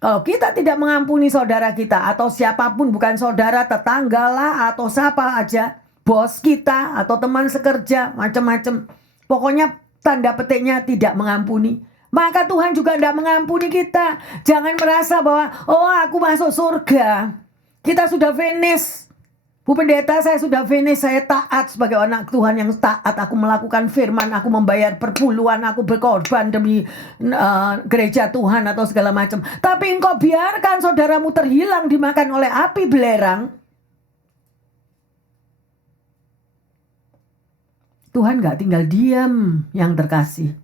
Kalau kita tidak mengampuni saudara kita atau siapapun, bukan saudara, tetanggalah atau siapa aja, bos kita atau teman sekerja, macam-macam. Pokoknya tanda petiknya tidak mengampuni. Maka Tuhan juga tidak mengampuni kita. Jangan merasa bahwa, oh aku masuk surga. Kita sudah finish. Bu Pendeta, saya sudah finish, saya taat sebagai anak Tuhan yang taat. Aku melakukan firman, aku membayar perpuluhan, aku berkorban demi gereja Tuhan atau segala macam. Tapi engkau biarkan saudaramu terhilang dimakan oleh api belerang. Tuhan gak tinggal diam yang terkasih.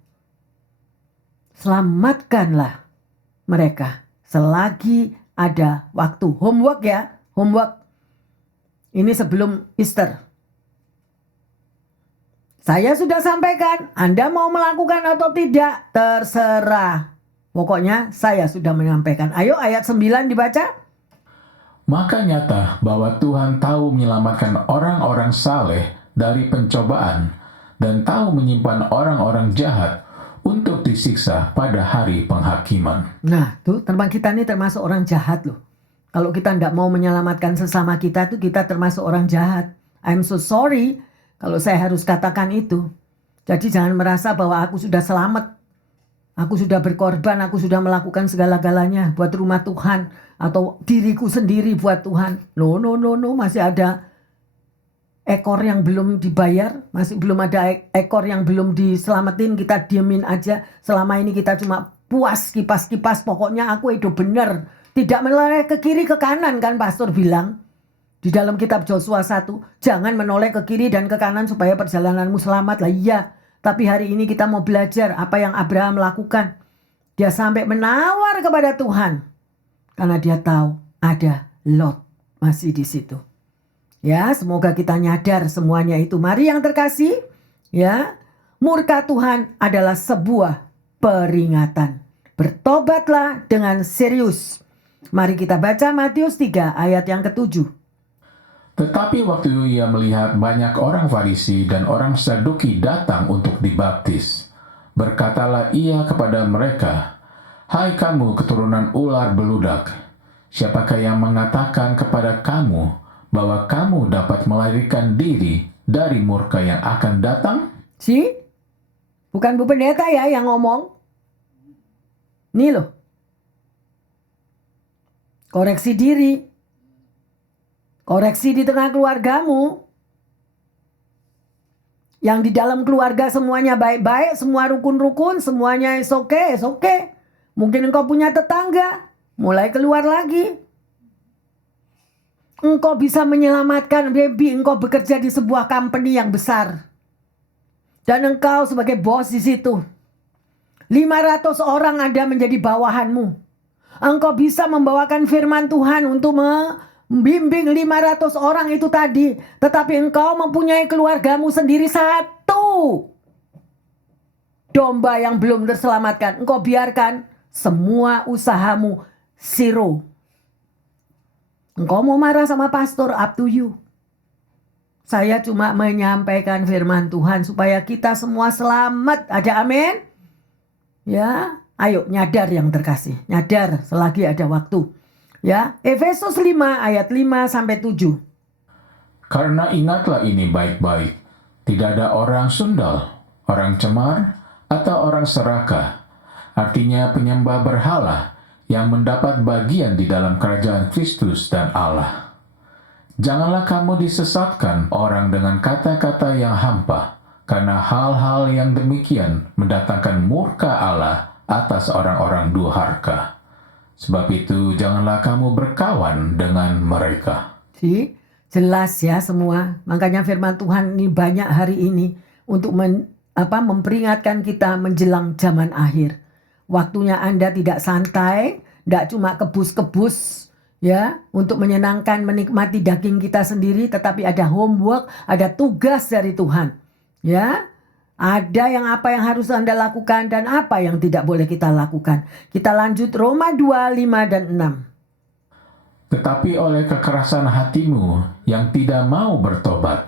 Selamatkanlah mereka selagi ada waktu. Homework ya, homework. Ini sebelum Easter. Saya sudah sampaikan, Anda mau melakukan atau tidak, terserah. Pokoknya saya sudah menyampaikan. Ayo ayat 9 dibaca. Maka nyata bahwa Tuhan tahu menyelamatkan orang-orang saleh dari pencobaan dan tahu menyimpan orang-orang jahat untuk disiksa pada hari penghakiman. Nah, tuh teman kita ini termasuk orang jahat loh. Kalau kita tidak mau menyelamatkan sesama kita tuh kita termasuk orang jahat. I'm so sorry kalau saya harus katakan itu. Jadi jangan merasa bahwa aku sudah selamat. Aku sudah berkorban, aku sudah melakukan segala-galanya buat rumah Tuhan. Atau diriku sendiri buat Tuhan. No, masih ada ekor yang belum dibayar. Masih belum ada ekor yang belum diselamatin. Kita diemin aja. Selama ini kita cuma puas kipas-kipas. Pokoknya aku hidup benar. Tidak menoleh ke kiri ke kanan kan pastor bilang. Di dalam kitab Joshua 1. Jangan menoleh ke kiri dan ke kanan supaya perjalananmu selamat lah. Iya. Tapi hari ini kita mau belajar apa yang Abraham lakukan. Dia sampai menawar kepada Tuhan karena dia tahu ada Lot masih di situ. Ya, semoga kita nyadar semuanya itu. Mari yang terkasih, ya, murka Tuhan adalah sebuah peringatan. Bertobatlah dengan serius. Mari kita baca Matius 3 ayat yang ke-7. Tetapi waktu ia melihat banyak orang Farisi dan orang Saduki datang untuk dibaptis, berkatalah ia kepada mereka, "Hai kamu keturunan ular beludak, siapakah yang mengatakan kepada kamu bahwa kamu dapat melarikan diri dari murka yang akan datang?" Bukan Bu Pendeta ya yang ngomong. Nih loh. Koreksi diri. Koreksi di tengah keluargamu. Yang di dalam keluarga semuanya baik-baik, semua rukun-rukun, semuanya is okay. Mungkin engkau punya tetangga, mulai keluar lagi. Engkau bisa menyelamatkan baby, engkau bekerja di sebuah company yang besar. Dan engkau sebagai bos di situ. 500 orang ada menjadi bawahanmu. Engkau bisa membawakan firman Tuhan untuk membimbing 500 orang itu tadi. Tetapi engkau mempunyai keluargamu sendiri satu. Domba yang belum terselamatkan. Engkau biarkan semua usahamu zero. Engkau mau marah sama pastor, up to you. Saya cuma menyampaikan firman Tuhan supaya kita semua selamat. Ada amin? Ya, ayo nyadar yang terkasih. Nyadar selagi ada waktu. Ya, Efesus 5 ayat 5 sampai 7. Karena ingatlah ini baik-baik, tidak ada orang sundal, orang cemar, atau orang serakah, artinya penyembah berhala, yang mendapat bagian di dalam kerajaan Kristus dan Allah. Janganlah kamu disesatkan orang dengan kata-kata yang hampa, karena hal-hal yang demikian mendatangkan murka Allah atas orang-orang durhaka. Sebab itu janganlah kamu berkawan dengan mereka. Jelas ya semua. Makanya firman Tuhan ini banyak hari ini untuk memperingatkan kita menjelang zaman akhir. Waktunya Anda tidak santai, tidak cuma kebus-kebus ya, untuk menyenangkan menikmati daging kita sendiri, tetapi ada homework, ada tugas dari Tuhan. Ya. Ada apa yang harus Anda lakukan dan apa yang tidak boleh kita lakukan. Kita lanjut Roma 2, 5 dan 6. Tetapi oleh kekerasan hatimu yang tidak mau bertobat,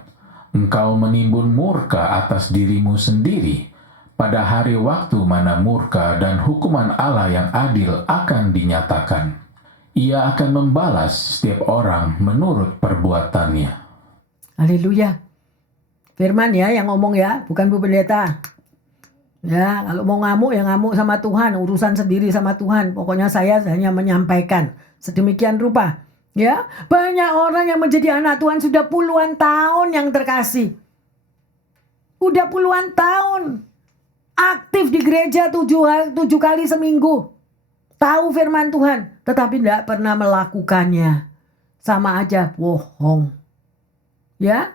engkau menimbun murka atas dirimu sendiri pada hari waktu mana murka dan hukuman Allah yang adil akan dinyatakan. Ia akan membalas setiap orang menurut perbuatannya. Haleluya. Firman ya yang ngomong ya, bukan Bu Pendeta. Ya, kalau mau ngamuk ya ngamuk sama Tuhan, urusan sendiri sama Tuhan. Pokoknya saya hanya menyampaikan sedemikian rupa. Ya, banyak orang yang menjadi anak Tuhan sudah puluhan tahun yang terkasih. Udah puluhan tahun. Aktif di gereja 7 kali seminggu. Tahu firman Tuhan, tetapi tidak pernah melakukannya. Sama aja bohong. Ya.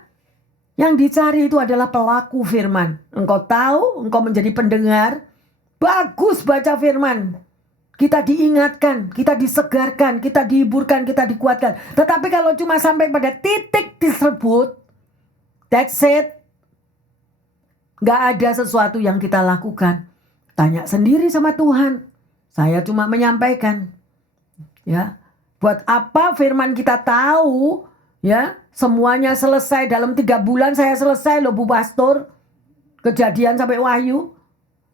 Yang dicari itu adalah pelaku firman. Engkau tahu, engkau menjadi pendengar. Bagus baca firman. Kita diingatkan, kita disegarkan, kita dihiburkan, kita dikuatkan. Tetapi kalau cuma sampai pada titik tersebut, that's it. Gak ada sesuatu yang kita lakukan. Tanya sendiri sama Tuhan. Saya cuma menyampaikan. Ya, buat apa firman kita tahu, ya, semuanya selesai dalam 3 bulan saya selesai loh Bu Pastor. Kejadian sampai Wahyu.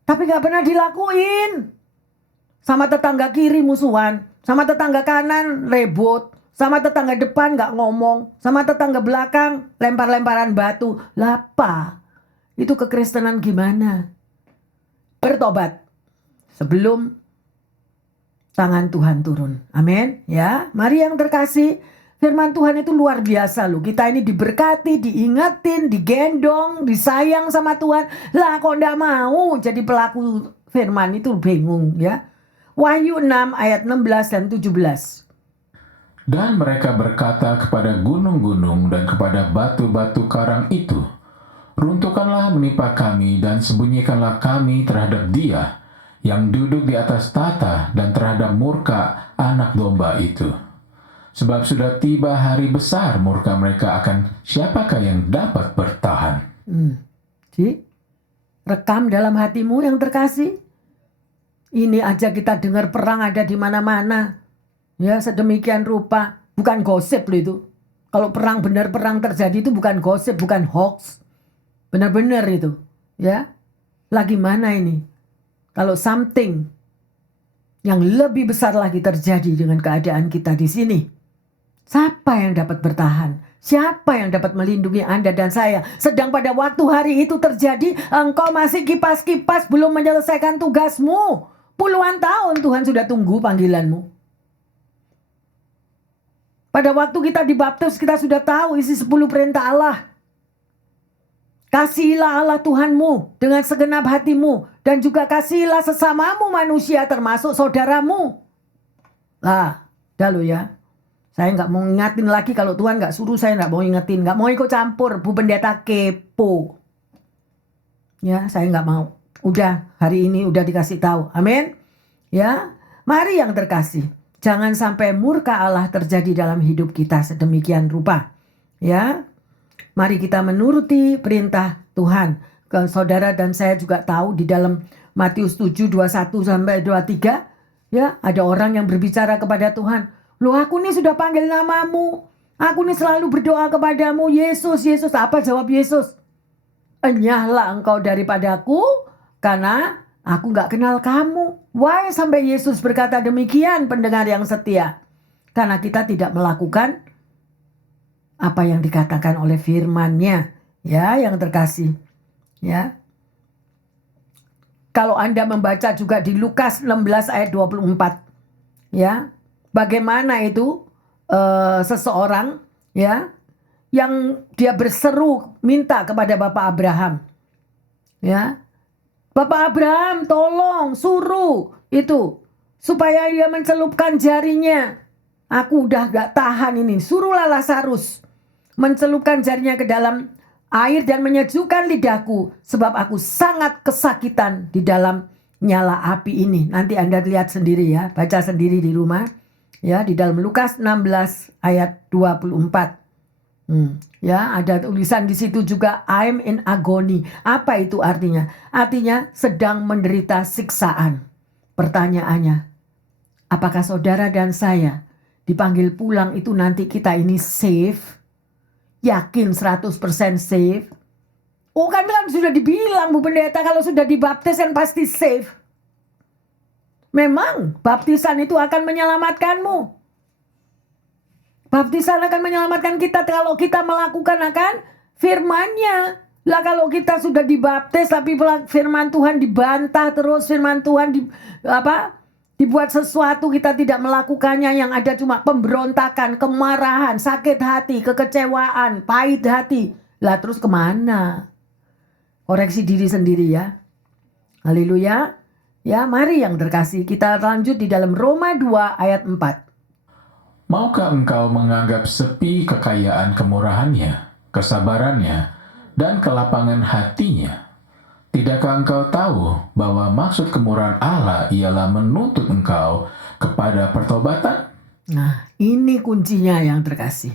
Tapi gak pernah dilakuin. Sama tetangga kiri musuhan. Sama tetangga kanan rebut. Sama tetangga depan gak ngomong. Sama tetangga belakang lempar-lemparan batu. Lapa. Itu kekristenan gimana? Bertobat. Sebelum tangan Tuhan turun. Amin. Ya, mari yang terkasih. Firman Tuhan itu luar biasa loh. Kita ini diberkati, diingetin, digendong, disayang sama Tuhan. Lah kok enggak mau jadi pelaku firman itu bingung ya. Wahyu 6 ayat 16 dan 17. Dan mereka berkata kepada gunung-gunung dan kepada batu-batu karang itu, runtuhkanlah menimpa kami dan sembunyikanlah kami terhadap Dia yang duduk di atas tahta dan terhadap murka anak domba itu. Sebab sudah tiba hari besar murka mereka akan siapakah yang dapat bertahan. Ji, rekam dalam hatimu yang terkasih. Ini aja kita dengar perang ada di mana-mana. Ya, sedemikian rupa. Bukan gosip loh itu. Kalau perang benar perang terjadi itu bukan gosip, bukan hoax. Benar-benar itu. Ya. Lagi mana ini? Kalau something yang lebih besar lagi terjadi dengan keadaan kita di sini. Siapa yang dapat bertahan? Siapa yang dapat melindungi Anda dan saya? Sedang pada waktu hari itu terjadi, engkau masih kipas-kipas belum menyelesaikan tugasmu. Puluhan tahun Tuhan sudah tunggu panggilanmu. Pada waktu kita dibaptis, kita sudah tahu isi 10 perintah Allah. Kasihilah Allah Tuhanmu dengan segenap hatimu. Dan juga kasihilah sesamamu manusia termasuk saudaramu. Lah, dah lo ya. Saya nggak mau ingatin lagi kalau Tuhan nggak suruh, saya nggak mau ingetin. Nggak mau ikut campur, Bu Pendeta kepo. Ya, saya nggak mau. Udah, hari ini udah dikasih tahu. Amin. Ya, mari yang terkasih. Jangan sampai murka Allah terjadi dalam hidup kita sedemikian rupa. Ya, mari kita menuruti perintah Tuhan. Saudara dan saya juga tahu di dalam Matius 7, 21 sampai 23. Ya, ada orang yang berbicara kepada Tuhan. Loh, aku ini sudah panggil namamu. Aku ini selalu berdoa kepadamu. Yesus, Yesus. Apa jawab Yesus? Enyahlah engkau daripadaku, karena aku gak kenal kamu. Why sampai Yesus berkata demikian, pendengar yang setia? Karena kita tidak melakukan apa yang dikatakan oleh firman-Nya. Ya, yang terkasih. Ya. Kalau Anda membaca juga di Lukas 16 ayat 24. Ya. Bagaimana itu seseorang ya yang dia berseru minta kepada Bapak Abraham. Ya. Bapak Abraham, tolong suruh itu supaya dia mencelupkan jarinya. Aku udah gak tahan ini. Suruhlah Lazarus mencelupkan jarinya ke dalam air dan menyejukkan lidahku, sebab aku sangat kesakitan di dalam nyala api ini. Nanti Anda lihat sendiri ya, baca sendiri di rumah. Ya, di dalam Lukas 16 ayat 24. Ya, ada tulisan di situ juga I'm in agony. Apa itu artinya? Artinya sedang menderita siksaan. Pertanyaannya, apakah saudara dan saya dipanggil pulang itu nanti kita ini safe? Yakin 100% safe? Oh, kan sudah dibilang Bu Pendeta kalau sudah dibaptis kan pasti safe. Memang baptisan itu akan menyelamatkanmu. Baptisan akan menyelamatkan kita kalau kita melakukan akan firman-Nya. Lah kalau kita sudah dibaptis tapi firman Tuhan dibantah terus, firman Tuhan dibuat sesuatu kita tidak melakukannya, yang ada cuma pemberontakan, kemarahan, sakit hati, kekecewaan, pahit hati. Lah terus kemana? Koreksi diri sendiri ya. Haleluya. Ya, mari yang terkasih, kita lanjut di dalam Roma 2 ayat 4. Maukah engkau menganggap sepi kekayaan kemurahannya, kesabarannya, dan kelapangan hatinya? Tidakkah engkau tahu bahwa maksud kemurahan Allah ialah menuntut engkau kepada pertobatan? Nah, ini kuncinya yang terkasih.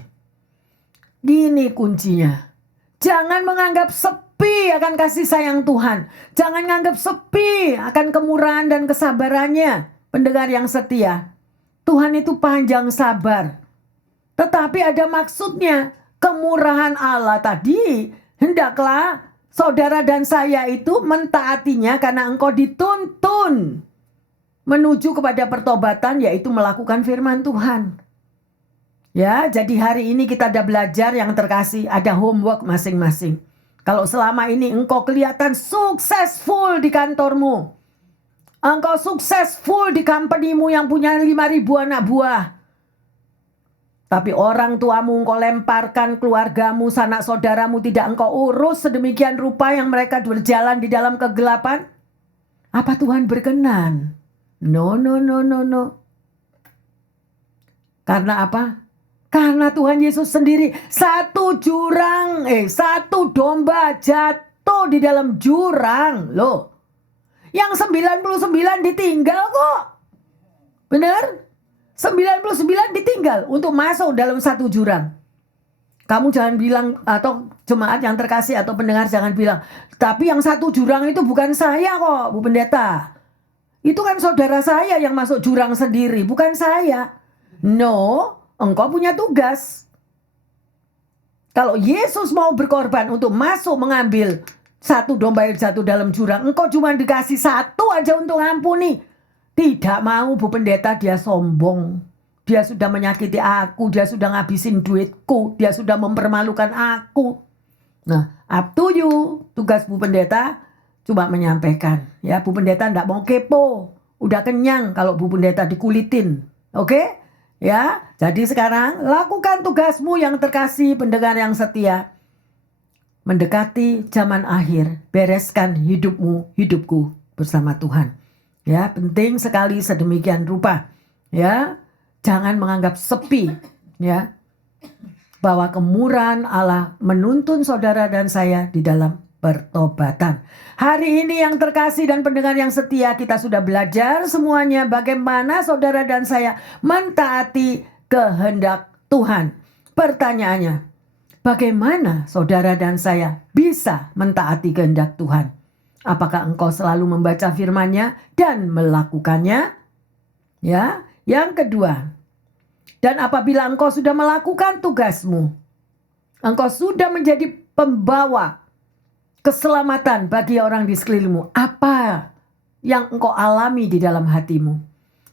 Ini kuncinya. Jangan menganggap sepi akan kasih sayang Tuhan. Jangan menganggap sepi akan kemurahan dan kesabarannya. Pendengar yang setia, Tuhan itu panjang sabar. Tetapi ada maksudnya. Kemurahan Allah tadi hendaklah saudara dan saya itu mentaatinya karena engkau dituntun menuju kepada pertobatan, yaitu melakukan firman Tuhan. Ya, jadi hari ini kita ada belajar yang terkasih, ada homework masing-masing. Kalau selama ini engkau kelihatan successful di kantormu, engkau successful di companymu yang punya 5.000 anak buah, tapi orang tuamu engkau lemparkan, keluargamu, sanak saudaramu tidak engkau urus sedemikian rupa yang mereka berjalan di dalam kegelapan, apa Tuhan berkenan? No. Karena apa? Karena Tuhan Yesus sendiri satu domba jatuh di dalam jurang. Loh, Yang 99 ditinggal kok. Benar? 99 ditinggal untuk masuk dalam satu jurang. Kamu jangan bilang, atau jemaat yang terkasih atau pendengar jangan bilang, tapi yang satu jurang itu bukan saya kok, Bu Pendeta. Itu kan saudara saya yang masuk jurang sendiri, bukan saya. No, engkau punya tugas. Kalau Yesus mau berkorban untuk masuk mengambil satu domba yang jatuh dalam jurang, engkau cuma dikasih satu aja untuk ngampuni. Tidak mau, Bu Pendeta, dia sombong. Dia sudah menyakiti aku, dia sudah ngabisin duitku, dia sudah mempermalukan aku. Nah, up to you. Tugas Bu Pendeta cuma menyampaikan. Ya, Bu Pendeta enggak mau kepo. Udah kenyang kalau Bu Pendeta dikulitin. Oke? Ya, jadi sekarang lakukan tugasmu yang terkasih, pendengar yang setia. Mendekati zaman akhir, bereskan hidupku bersama Tuhan. Ya, penting sekali sedemikian rupa. Ya, jangan menganggap sepi, ya, bahwa kemurahan Allah menuntun saudara dan saya di dalam pertobatan. Hari ini yang terkasih dan pendengar yang setia, kita sudah belajar semuanya bagaimana saudara dan saya mentaati kehendak Tuhan. Pertanyaannya, bagaimana saudara dan saya bisa mentaati kehendak Tuhan? Apakah engkau selalu membaca firman-Nya dan melakukannya? Ya. Yang kedua, dan apabila engkau sudah melakukan tugasmu, engkau sudah menjadi pembawa keselamatan bagi orang di sekelilingmu, apa yang engkau alami di dalam hatimu?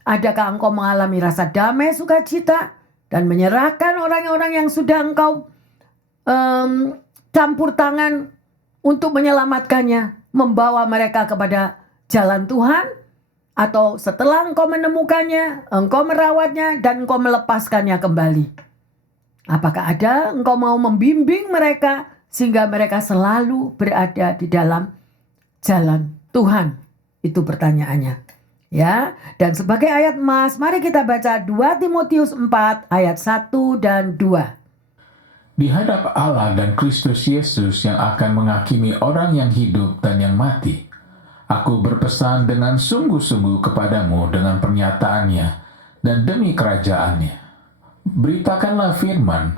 Adakah engkau mengalami rasa damai, sukacita, dan menyerahkan orang-orang yang sudah engkau campur tangan untuk menyelamatkannya, membawa mereka kepada jalan Tuhan? Atau setelah engkau menemukannya, engkau merawatnya, dan engkau melepaskannya kembali? Apakah ada engkau mau membimbing mereka sehingga mereka selalu berada di dalam jalan Tuhan? Itu pertanyaannya. Ya, dan sebagai ayat emas, mari kita baca 2 Timotius 4 ayat 1 dan 2. Di hadap Allah dan Kristus Yesus yang akan menghakimi orang yang hidup dan yang mati, aku berpesan dengan sungguh-sungguh kepadamu dengan pernyataannya dan demi kerajaannya. Beritakanlah firman,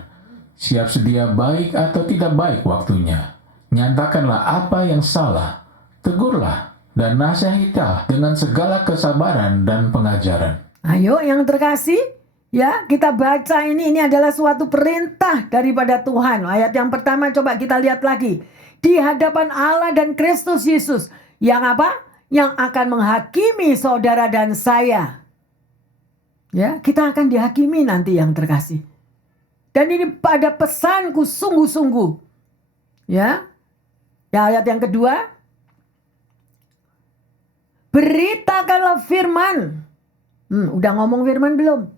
siap sedia baik atau tidak baik waktunya. Nyatakanlah apa yang salah, tegurlah dan nasihatilah dengan segala kesabaran dan pengajaran. Ayo yang terkasih, ya kita baca ini adalah suatu perintah daripada Tuhan. Ayat yang pertama coba kita lihat lagi. Di hadapan Allah dan Kristus Yesus. Yang apa? Yang akan menghakimi saudara dan saya. Ya, kita akan dihakimi nanti yang terkasih. Dan ini pada pesanku sungguh-sungguh. Ya. Ya, ayat yang kedua. Beritakanlah firman. Udah ngomong firman belum?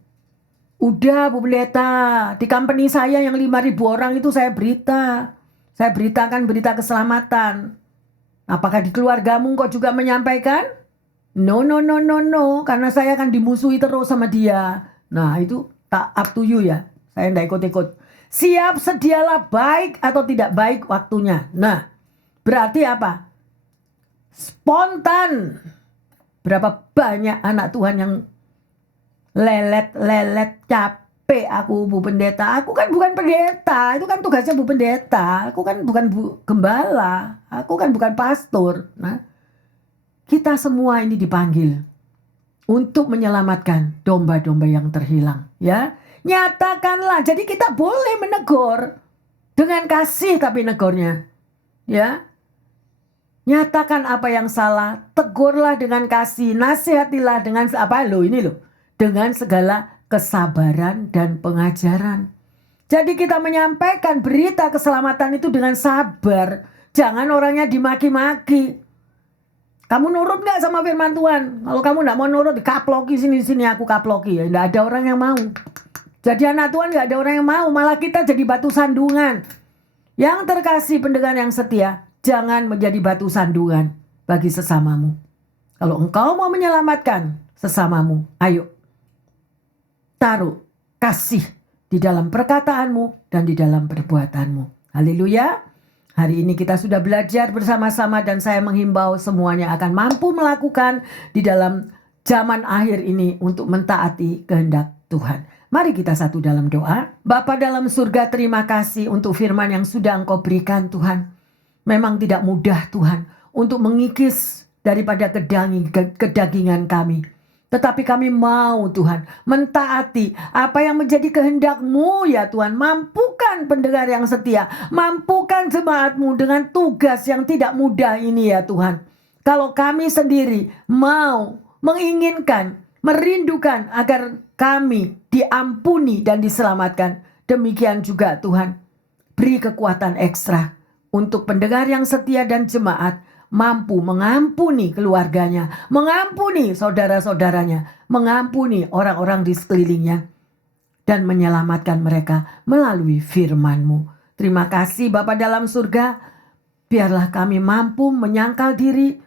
Udah, Bu Pendeta. Di company saya yang 5.000 orang itu saya berita. Saya beritakan berita keselamatan. Apakah di keluargamu kau juga menyampaikan? No. Karena saya akan dimusuhi terus sama dia. Nah itu tak up to you ya. Saya tidak ikut-ikut. Siap sedialah baik atau tidak baik waktunya. Nah berarti apa? Spontan. Berapa banyak anak Tuhan yang lelet capek aku, Bu Pendeta. Aku kan bukan pendeta. Itu kan tugasnya Bu Pendeta. Aku kan bukan gembala. Aku kan bukan pastor. Nah, kita semua ini dipanggil untuk menyelamatkan domba-domba yang terhilang. Ya, nyatakanlah. Jadi kita boleh menegur dengan kasih, tapi negornya, ya, nyatakan apa yang salah, tegurlah dengan kasih, nasihatilah dengan apa dengan segala kesabaran dan pengajaran. Jadi kita menyampaikan berita keselamatan itu dengan sabar. Jangan orangnya dimaki-maki. Kamu nurut gak sama firman Tuhan? Kalau kamu gak mau nurut, dikaploki sini aku kaploki. Ya, gak ada orang yang mau. Jadi anak Tuhan gak ada orang yang mau. Malah kita jadi batu sandungan. Yang terkasih pendengar yang setia, jangan menjadi batu sandungan bagi sesamamu. Kalau engkau mau menyelamatkan sesamamu, ayo. Taruh kasih di dalam perkataanmu dan di dalam perbuatanmu. Haleluya. Hari ini kita sudah belajar bersama-sama dan saya menghimbau semuanya akan mampu melakukan di dalam zaman akhir ini untuk mentaati kehendak Tuhan. Mari kita satu dalam doa. Bapa dalam surga, terima kasih untuk firman yang sudah Engkau berikan Tuhan. Memang tidak mudah Tuhan untuk mengikis daripada kedagingan kami. Tetapi kami mau Tuhan mentaati apa yang menjadi kehendak-Mu ya Tuhan. Mampukan pendengar yang setia. Mampukan jemaat-Mu dengan tugas yang tidak mudah ini ya Tuhan. Kalau kami sendiri mau menginginkan, merindukan agar kami diampuni dan diselamatkan. Demikian juga Tuhan. Beri kekuatan ekstra untuk pendengar yang setia dan jemaat. Mampu mengampuni keluarganya, mengampuni saudara-saudaranya, mengampuni orang-orang di sekelilingnya, dan menyelamatkan mereka melalui firman-Mu. Terima kasih Bapa dalam surga, biarlah kami mampu menyangkal diri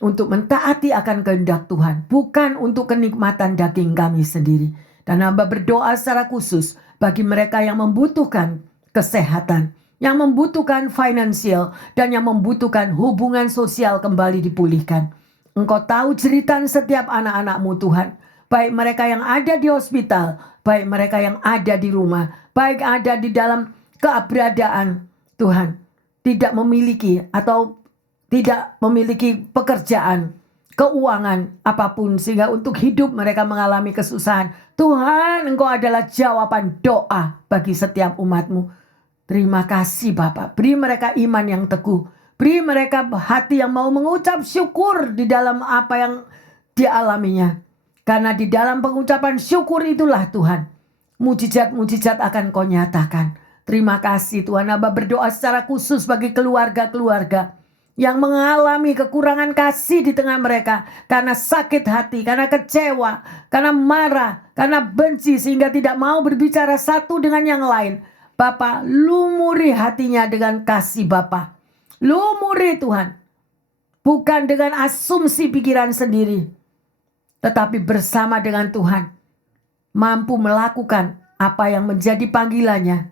untuk mentaati akan kehendak Tuhan, bukan untuk kenikmatan daging kami sendiri. Dan hamba berdoa secara khusus bagi mereka yang membutuhkan kesehatan, yang membutuhkan finansial, dan yang membutuhkan hubungan sosial kembali dipulihkan. Engkau tahu jeritan setiap anak-anak-Mu Tuhan. Baik mereka yang ada di hospital, baik mereka yang ada di rumah, baik ada di dalam keberadaan Tuhan. Tidak memiliki atau tidak memiliki pekerjaan, keuangan apapun, sehingga untuk hidup mereka mengalami kesusahan. Tuhan, Engkau adalah jawaban doa bagi setiap umat-Mu. Terima kasih Bapak, beri mereka iman yang teguh, beri mereka hati yang mau mengucap syukur di dalam apa yang dialaminya. Karena di dalam pengucapan syukur itulah Tuhan, mujizat-mujizat akan Kau nyatakan. Terima kasih Tuhan. Hamba berdoa secara khusus bagi keluarga-keluarga yang mengalami kekurangan kasih di tengah mereka, karena sakit hati, karena kecewa, karena marah, karena benci, sehingga tidak mau berbicara satu dengan yang lain. Bapa, lumuri hatinya dengan kasih Bapa. Lumuri Tuhan. Bukan dengan asumsi pikiran sendiri, tetapi bersama dengan Tuhan. Mampu melakukan apa yang menjadi panggilannya.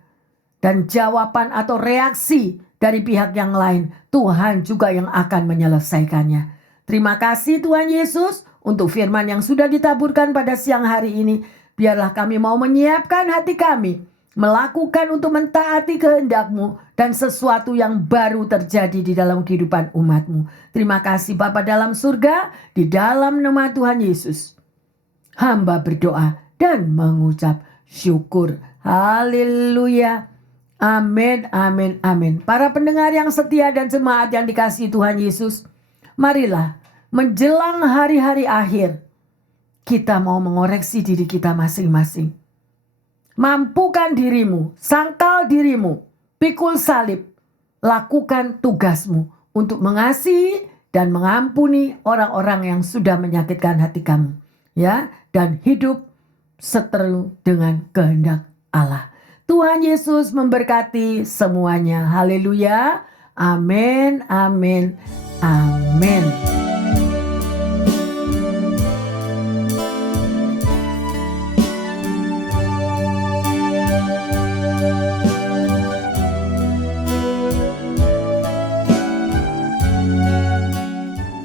Dan jawaban atau reaksi dari pihak yang lain, Tuhan juga yang akan menyelesaikannya. Terima kasih Tuhan Yesus untuk firman yang sudah ditaburkan pada siang hari ini. Biarlah kami mau menyiapkan hati kami, melakukan untuk mentaati kehendak-Mu, dan sesuatu yang baru terjadi di dalam kehidupan umat-Mu. Terima kasih Bapa dalam surga, di dalam nama Tuhan Yesus. Hamba berdoa dan mengucap syukur. Haleluya. Amin, amin, amin. Para pendengar yang setia dan jemaat yang dikasihi Tuhan Yesus, marilah menjelang hari-hari akhir, kita mau mengoreksi diri kita masing-masing. Mampukan dirimu, sangkal dirimu, pikul salib, lakukan tugasmu untuk mengasihi dan mengampuni orang-orang yang sudah menyakitkan hati kamu, ya, dan hidup seteru dengan kehendak Allah. Tuhan Yesus memberkati semuanya. Haleluya. Amin, amin, amin.